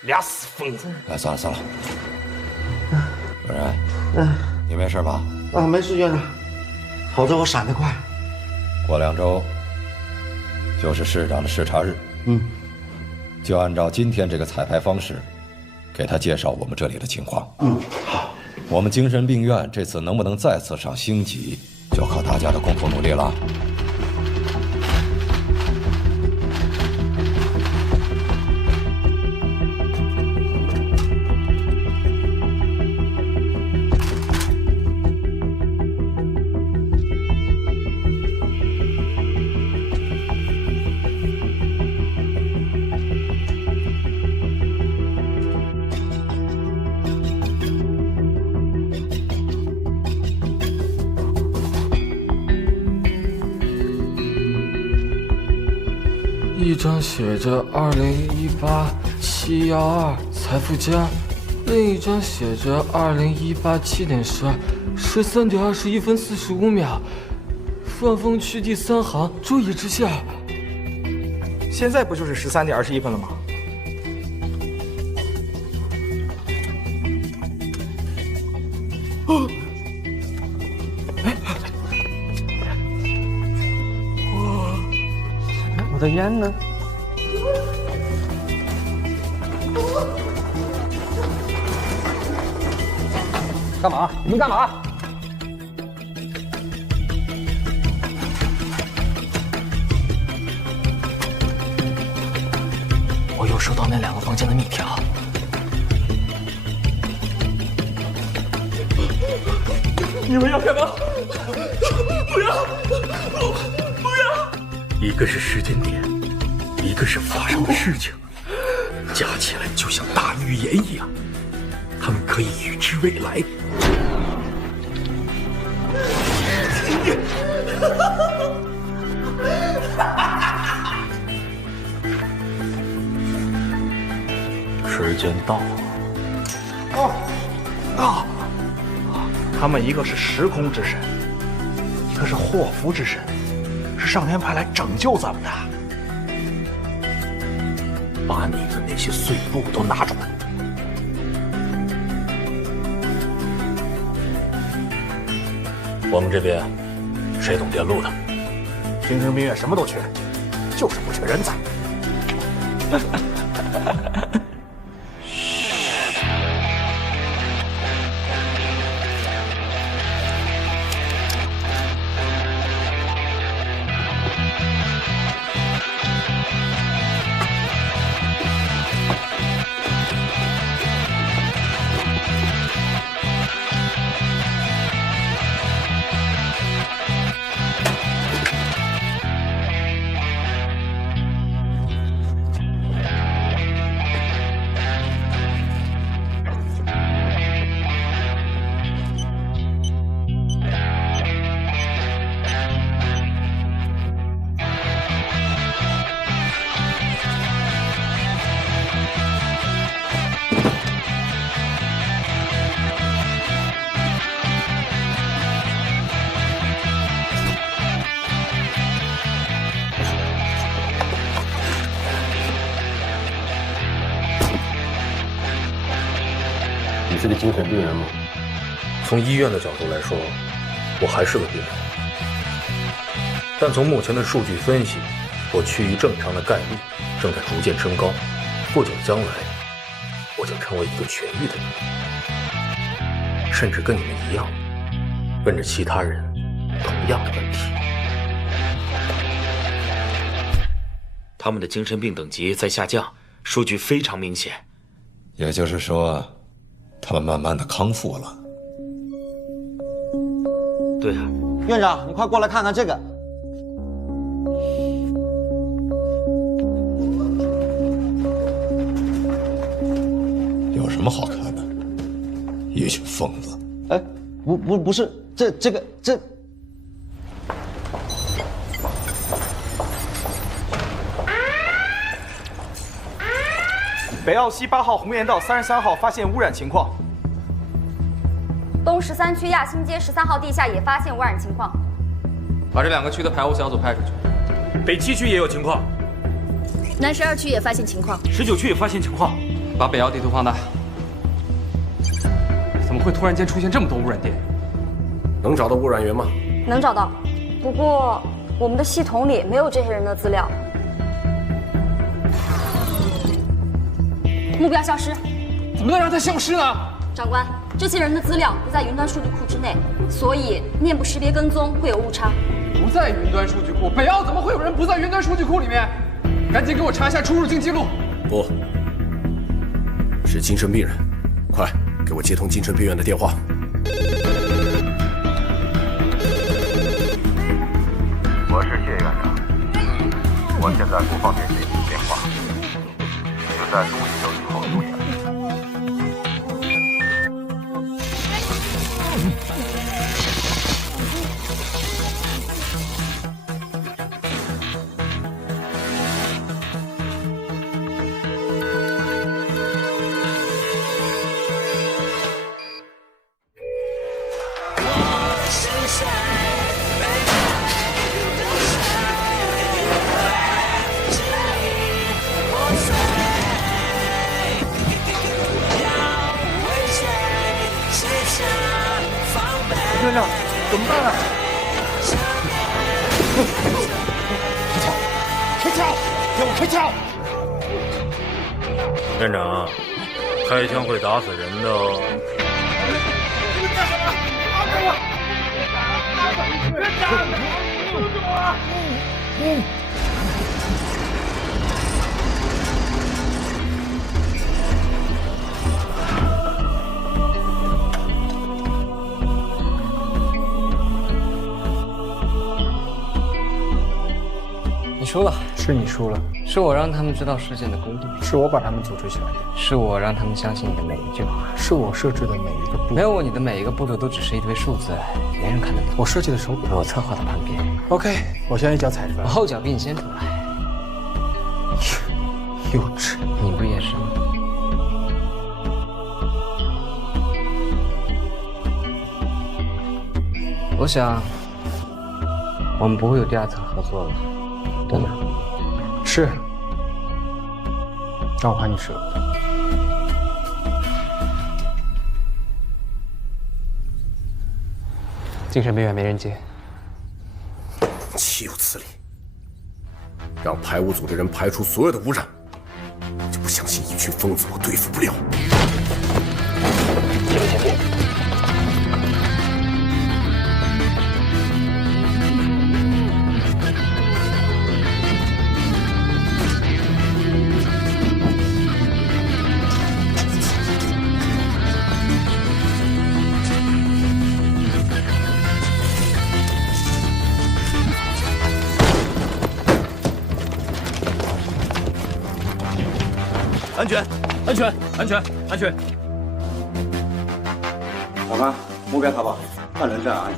俩死疯子！哎，算了，主任，你没事吧？没事，院长。好在我闪得快。过2周就是市长的视察日，就按照今天这个彩排方式，给他介绍我们这里的情况。好。我们精神病院这次能不能再次上星级，就靠大家的共同努力了。一张写着2018-712财富家，另一张写着2018-7.12，13:21分45秒。放风区第3行，注意之下。现在不就是13:21分了吗？我的烟呢？干嘛？你们干嘛？我又收到那2个房间的密条。你们要干嘛？不要！一个是时间点，一个是发生的事情，加起来就像大预言一样，他们可以预知未来。时间到了。他们一个是时空之神，一个是祸福之神。是上天派来拯救咱们的，把你的那些碎布都拿出来。我们这边谁懂电路的？精神病院什么都缺，就是不缺人才。是个精神病人吗？从医院的角度来说，我还是个病人。但从目前的数据分析，我趋于正常的概率正在逐渐升高。不久将来，我将成为一个痊愈的人，甚至跟你们一样，问着其他人同样的问题。他们的精神病等级在下降，数据非常明显。也就是说，他们慢慢的康复了。对啊，院长，你快过来看看这个。有什么好看的？一群疯子！哎，不是，这个。北澳西8号红岩道33号发现污染情况。东13区亚新街13号地下也发现污染情况。把这2个区的排污小组派出去。北7区也有情况。南12区也发现情况。19区也发现情况。把北澳地图放大。怎么会突然间出现这么多污染点？能找到污染源吗？能找到，不过我们的系统里没有这些人的资料。目标消失，怎么能让他消失呢？长官，这些人的资料不在云端数据库之内，所以面部识别跟踪会有误差。不在云端数据库，北澳怎么会有人不在云端数据库里面？赶紧给我查一下出入境记录。不，是精神病人，快给我接通精神病院的电话。我是谢院长，我现在不方便接你电话，就在录1周以后出院。院长，怎么办啊？开枪！给我开枪！院长，开枪会打死人的。你们干什么？放开我！院长，救救我！你输了，是你输了，是我让他们知道事件的公正，是我把他们组织起来的，是我让他们相信你的每一句话，是我设置的每一个步骤。没有你的每一个步骤都只是一堆数字，没人看得懂。我设计的手表，我策划的叛变。OK， 我现在一脚踩出来，我后脚比你先出来。幼稚，你不也是吗？我想，我们不会有第2次合作了，对吗？是，但我怕你舍不得。精神病院没人接，岂有此理！让排污组的人排除所有的污染，就不相信一群疯子我对付不了。这位前辈。安全，安全，安全，安全。长官，目标查到，犯人在哪里？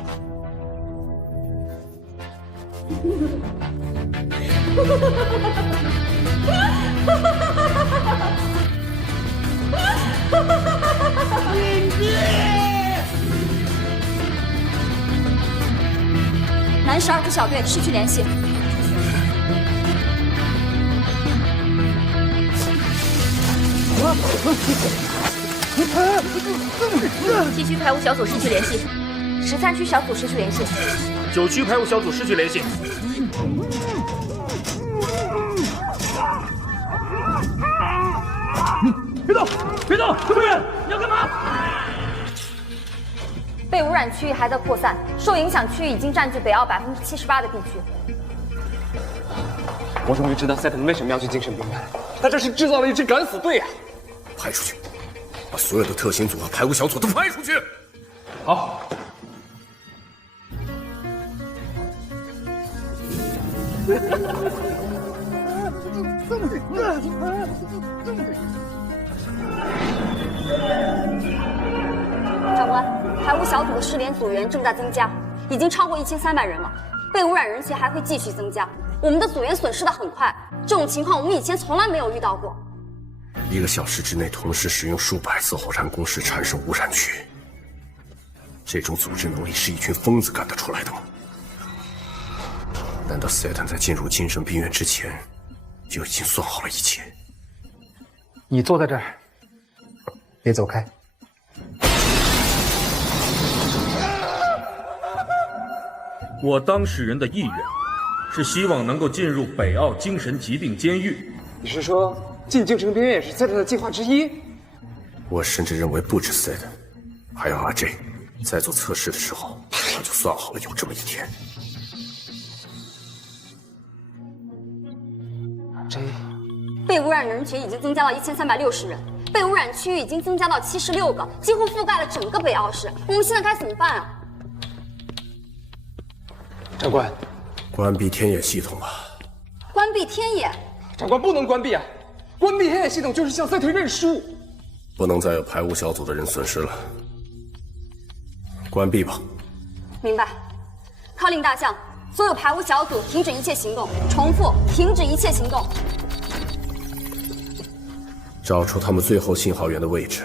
南12支小队失去联系。7区排污小组失去联系，13区小组失去联系，9区排污小组失去联系。别动！别动！这么远，你要干嘛？被污染区域还在扩散，受影响区域已经占据北澳78%的地区。我终于知道赛特为什么要去精神病院，他这是制造了一支敢死队啊！排出去，把所有的特勤组和排污小组都派出去。好。长官，排污小组的失联组员正在增加，已经超过1300人了，被污染人群还会继续增加。我们的组员损失的很快，这种情况我们以前从来没有遇到过。1个小时之内同时使用数百次偶然公式产生污染区，这种组织能力是一群疯子干得出来的吗？难道 Satan 在进入精神病院之前就已经算好了一切？你坐在这儿，别走开。我当事人的意愿是希望能够进入北澳精神疾病监狱。你是说进精神病院也是 Satan 的计划之一？我甚至认为不止 Satan， 还有阿 J， 在做测试的时候他就算好了有这么一天。被污染人群已经增加到1360人，被污染区域已经增加到76个，几乎覆盖了整个北澳市。我们现在该怎么办啊？长官，关闭天眼系统吧。关闭天眼？长官不能关闭啊！关闭天眼系统就是向Satan认输。不能再有排污小组的人损失了。关闭吧。明白。靠令大将，所有排污小组停止一切行动。重复，停止一切行动。找出他们最后信号源的位置，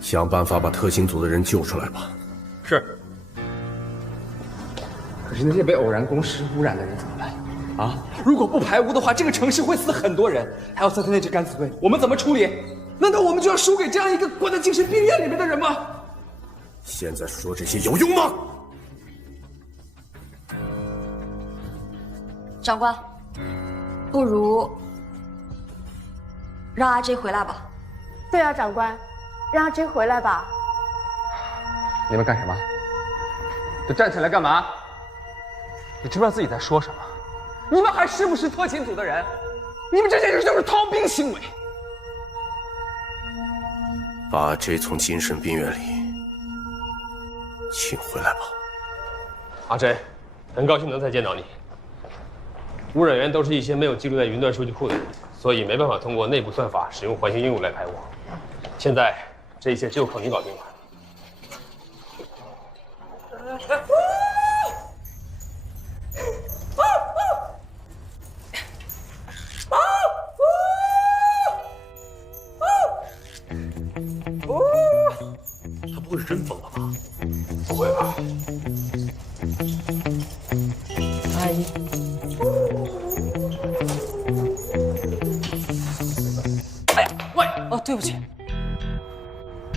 想办法把特勤组的人救出来吧。是。可是那些被偶然公式污染的人怎么办？啊！如果不排污的话，这个城市会死很多人，还有Satan那支敢死队，我们怎么处理？难道我们就要输给这样一个关在精神病院里面的人吗？现在说这些有用吗？长官，不如让阿 J 回来吧。对啊，长官，让阿 J 回来吧。你们干什么？都站起来干嘛？你知不知道自己在说什么？你们还是不是特勤组的人？你们这简直就是逃兵行为！把阿 J 从精神病院里请回来吧。阿 J， 很高兴能再见到你。污染源都是一些没有记录在云端数据库的人，所以没办法通过内部算法使用环形鹦鹉来排污。现在这一切就靠你搞定了。他不会是真疯了吧？不会吧？阿姨。哎呀，喂！哦，对不起，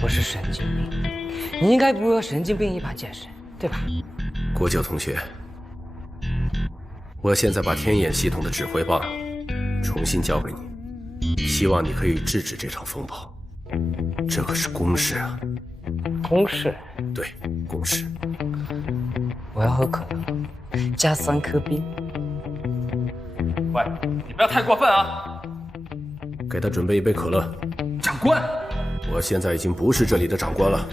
我是神经病，你应该比我神经病一把见识，对吧？国舅同学，我现在把天眼系统的指挥棒重新交给你，希望你可以制止这场风暴。这可是公事啊！公事？对，公事。我要喝可乐，加3颗冰。喂，你不要太过分啊！给他准备一杯可乐。长官，我现在已经不是这里的长官了。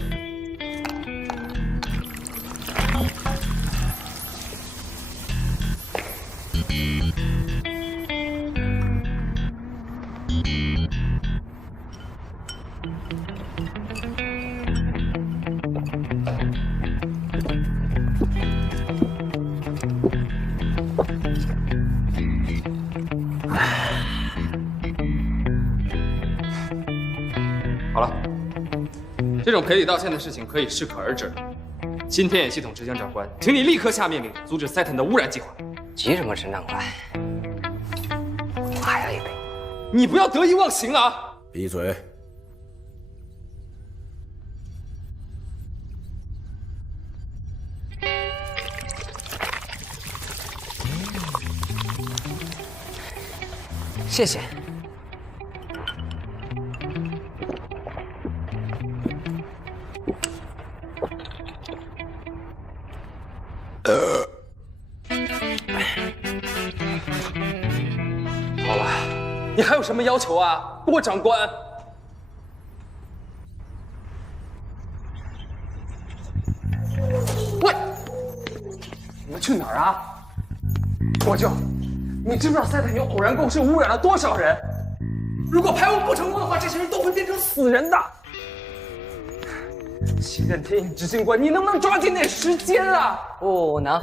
好了，这种赔礼道歉的事情可以适可而止。新天眼系统执行长官，请你立刻下命令，阻止Satan的污染计划。急什么，陈长官？我还要一杯。你不要得意忘形啊！闭嘴！谢谢。好了，你还有什么要求啊？不过长官，去哪儿啊？国舅，你知不知道赛特牛偶然共识污染了多少人？如果排污不成功的话，这些人都会变成死人的。西任天影执行官，你能不能抓紧点时间啊？不能。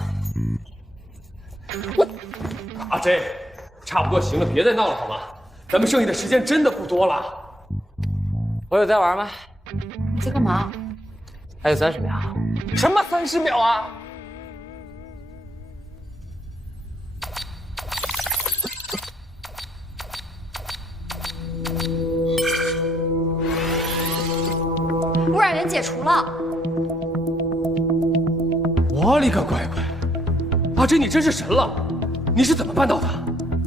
阿 J， 差不多行了，别再闹了好吗？咱们剩下的时间真的不多了。我有在玩吗？你在干嘛？还有30秒。什么30秒啊？污染源解除了。我勒个乖乖！阿 J， 你真是神了！你是怎么办到的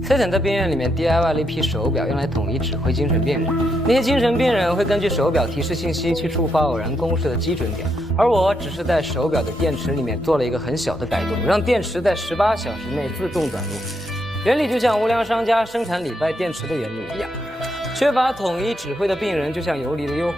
？Satan 在病院里面 DIY 了一批手表，用来统一指挥精神病人。那些精神病人会根据手表提示信息去触发偶然公式的基准点，而我只是在手表的电池里面做了一个很小的改动，让电池在18小时内自动短路。原理就像无良商家生产礼拜电池的原理一样。缺乏统一指挥的病人就像游离的幽魂，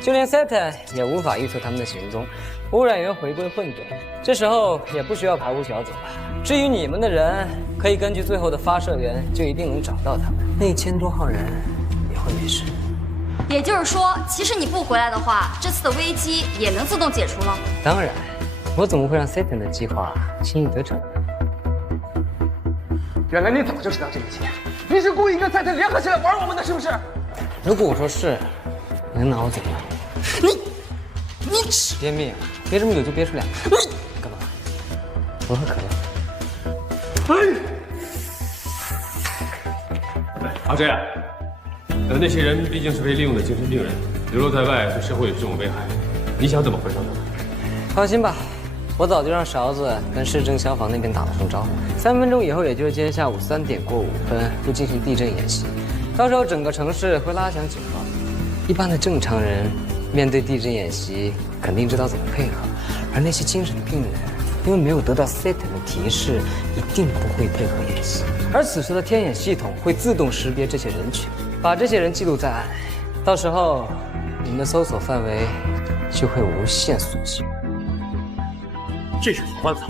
就连 Satan 也无法预测他们的行踪。污染源回归混沌，这时候也不需要排污小组了。至于你们的人，可以根据最后的发射源，就一定能找到他们。那1000多号人也会没事。也就是说，即使你不回来的话，这次的危机也能自动解除了。当然，我怎么会让 Satan 的计划轻易得逞？原来你早就知道这一切，你是故意跟赛特联合起来玩我们的，是不是？如果我说是，你能拿我怎么样？你憋命，憋这么久就憋出2个。干嘛？我喝可乐。阿 J， 那些人毕竟是被利用的精神病人，流落在外，对社会有这种危害，你想怎么回收他们？放心吧，我早就让勺子跟市政消防那边打了声招呼，3分钟以后，也就是今天下午3点过5分，会进行地震演习。到时候整个城市会拉响警报。一般的正常人面对地震演习，肯定知道怎么配合，而那些精神病人，因为没有得到 Satan 的提示，一定不会配合演习。而此时的天眼系统会自动识别这些人群，把这些人记录在案，到时候你们的搜索范围就会无限缩小。这是好办法。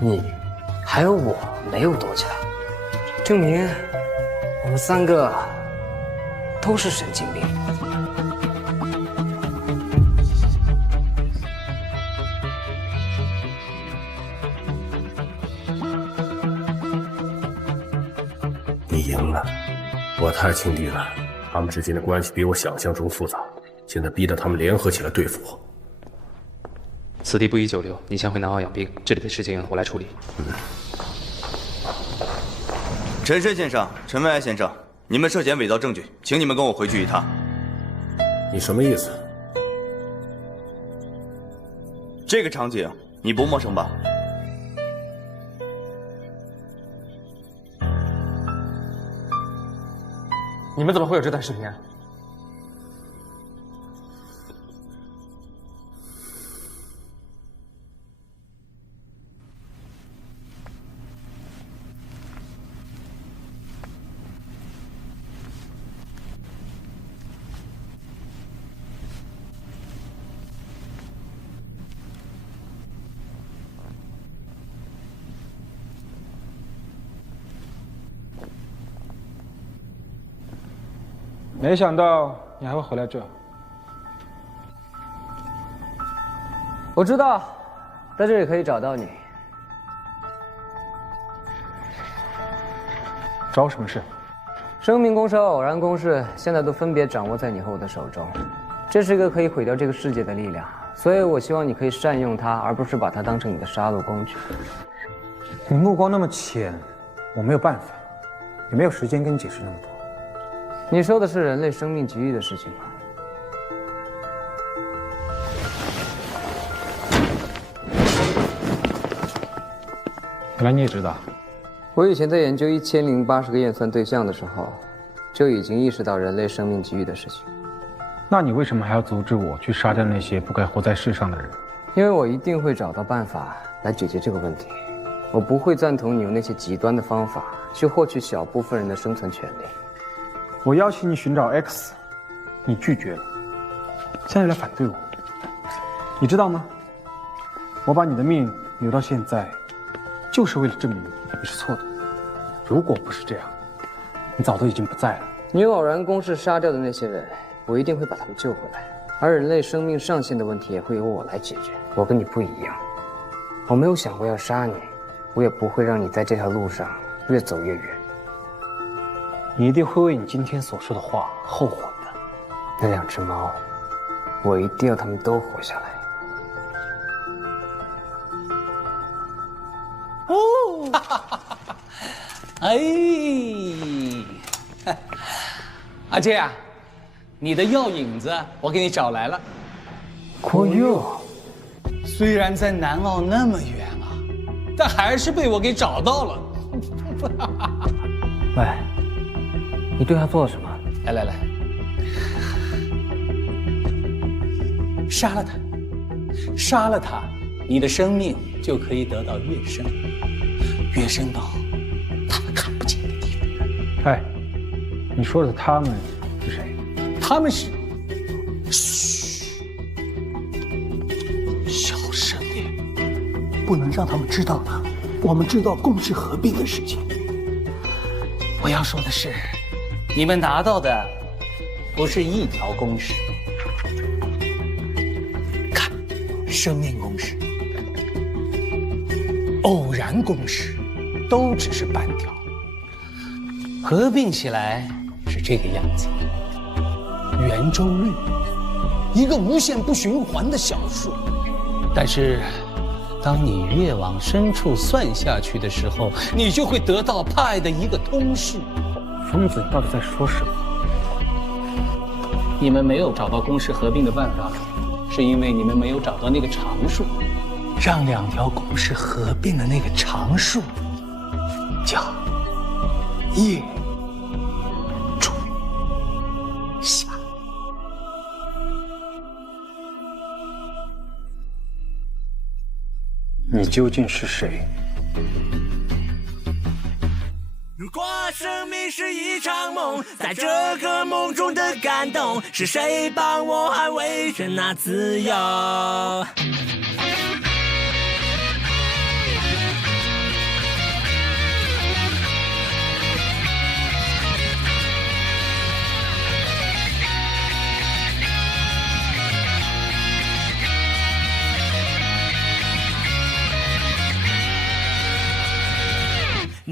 你还有我没有多强，证明我们3个都是神经病。你赢了，我太轻敌了，他们之间的关系比我想象中复杂，现在逼得他们联合起来对付我。此地不宜久留，你先回南澳养病，这里的事情我来处理。陈深先生、陈文爱先生，你们涉嫌伪造证据，请你们跟我回去一趟。你什么意思？这个场景你不陌生吧？你们怎么会有这段视频啊？没想到你还会回来这。我知道，在这里可以找到你。找我什么事？生命公式和偶然公式现在都分别掌握在你和我的手中，这是一个可以毁掉这个世界的力量，所以我希望你可以善用它，而不是把它当成你的杀戮工具。你目光那么浅，我没有办法，也没有时间跟你解释那么多。你说的是人类生命给予的事情吗？原来你也知道。我以前在研究1080个验算对象的时候，就已经意识到人类生命给予的事情。那你为什么还要阻止我去杀掉那些不该活在世上的人？因为我一定会找到办法来解决这个问题。我不会赞同你用那些极端的方法去获取小部分人的生存权利。我邀请你寻找 X， 你拒绝了，现在来反对我，你知道吗？我把你的命留到现在，就是为了证明你是错的。如果不是这样，你早都已经不在了。你用偶然公式杀掉的那些人，我一定会把他们救回来，而人类生命上限的问题也会由我来解决。我跟你不一样，我没有想过要杀你，我也不会让你在这条路上越走越远。你一定会为你今天所说的话后悔的。那2只猫，我一定要它们都活下来。哦，哎，阿杰啊，你的药引子我给你找来了。郭佑，虽然在南澳那么远啊，但还是被我给找到了。喂，你对他做了什么？来，杀了他，杀了他，你的生命就可以得到跃升，跃升到他们看不见的地方。哎，你说的他们是谁？他们是……嘘，小声点，不能让他们知道我们知道共识合并的事情。我要说的是，你们拿到的不是一条公式，看，生命公式、偶然公式都只是半条，合并起来是这个样子。圆周率，一个无限不循环的小数，但是当你越往深处算下去的时候，你就会得到派的一个通式。疯子，你到底在说什么？你们没有找到公式合并的办法，是因为你们没有找到那个常数。让2条公式合并的那个常数叫叶柱下。你究竟是谁？如果生命是一场梦，在这个梦中的感动，是谁帮我捍卫着那自由？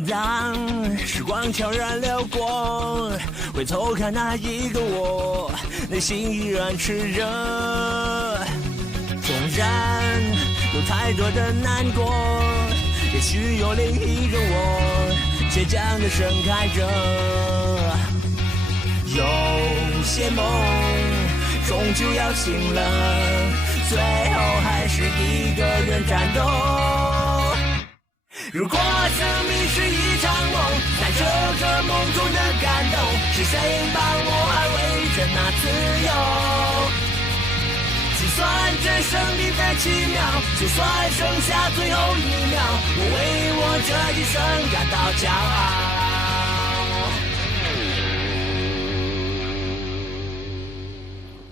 当时光悄然流过，回头看那一个我，内心依然炽热。纵然有太多的难过，也许有另一个我，倔强地盛开着。有些梦终究要醒了，最后还是一个人战斗。如果生命是一场梦，在这个梦中的感动，是谁帮我捍卫着那自由？计算着生命的奇妙，就算剩下最后1秒，我为我这一生感到骄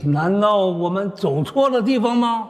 傲。难道我们走错了地方吗？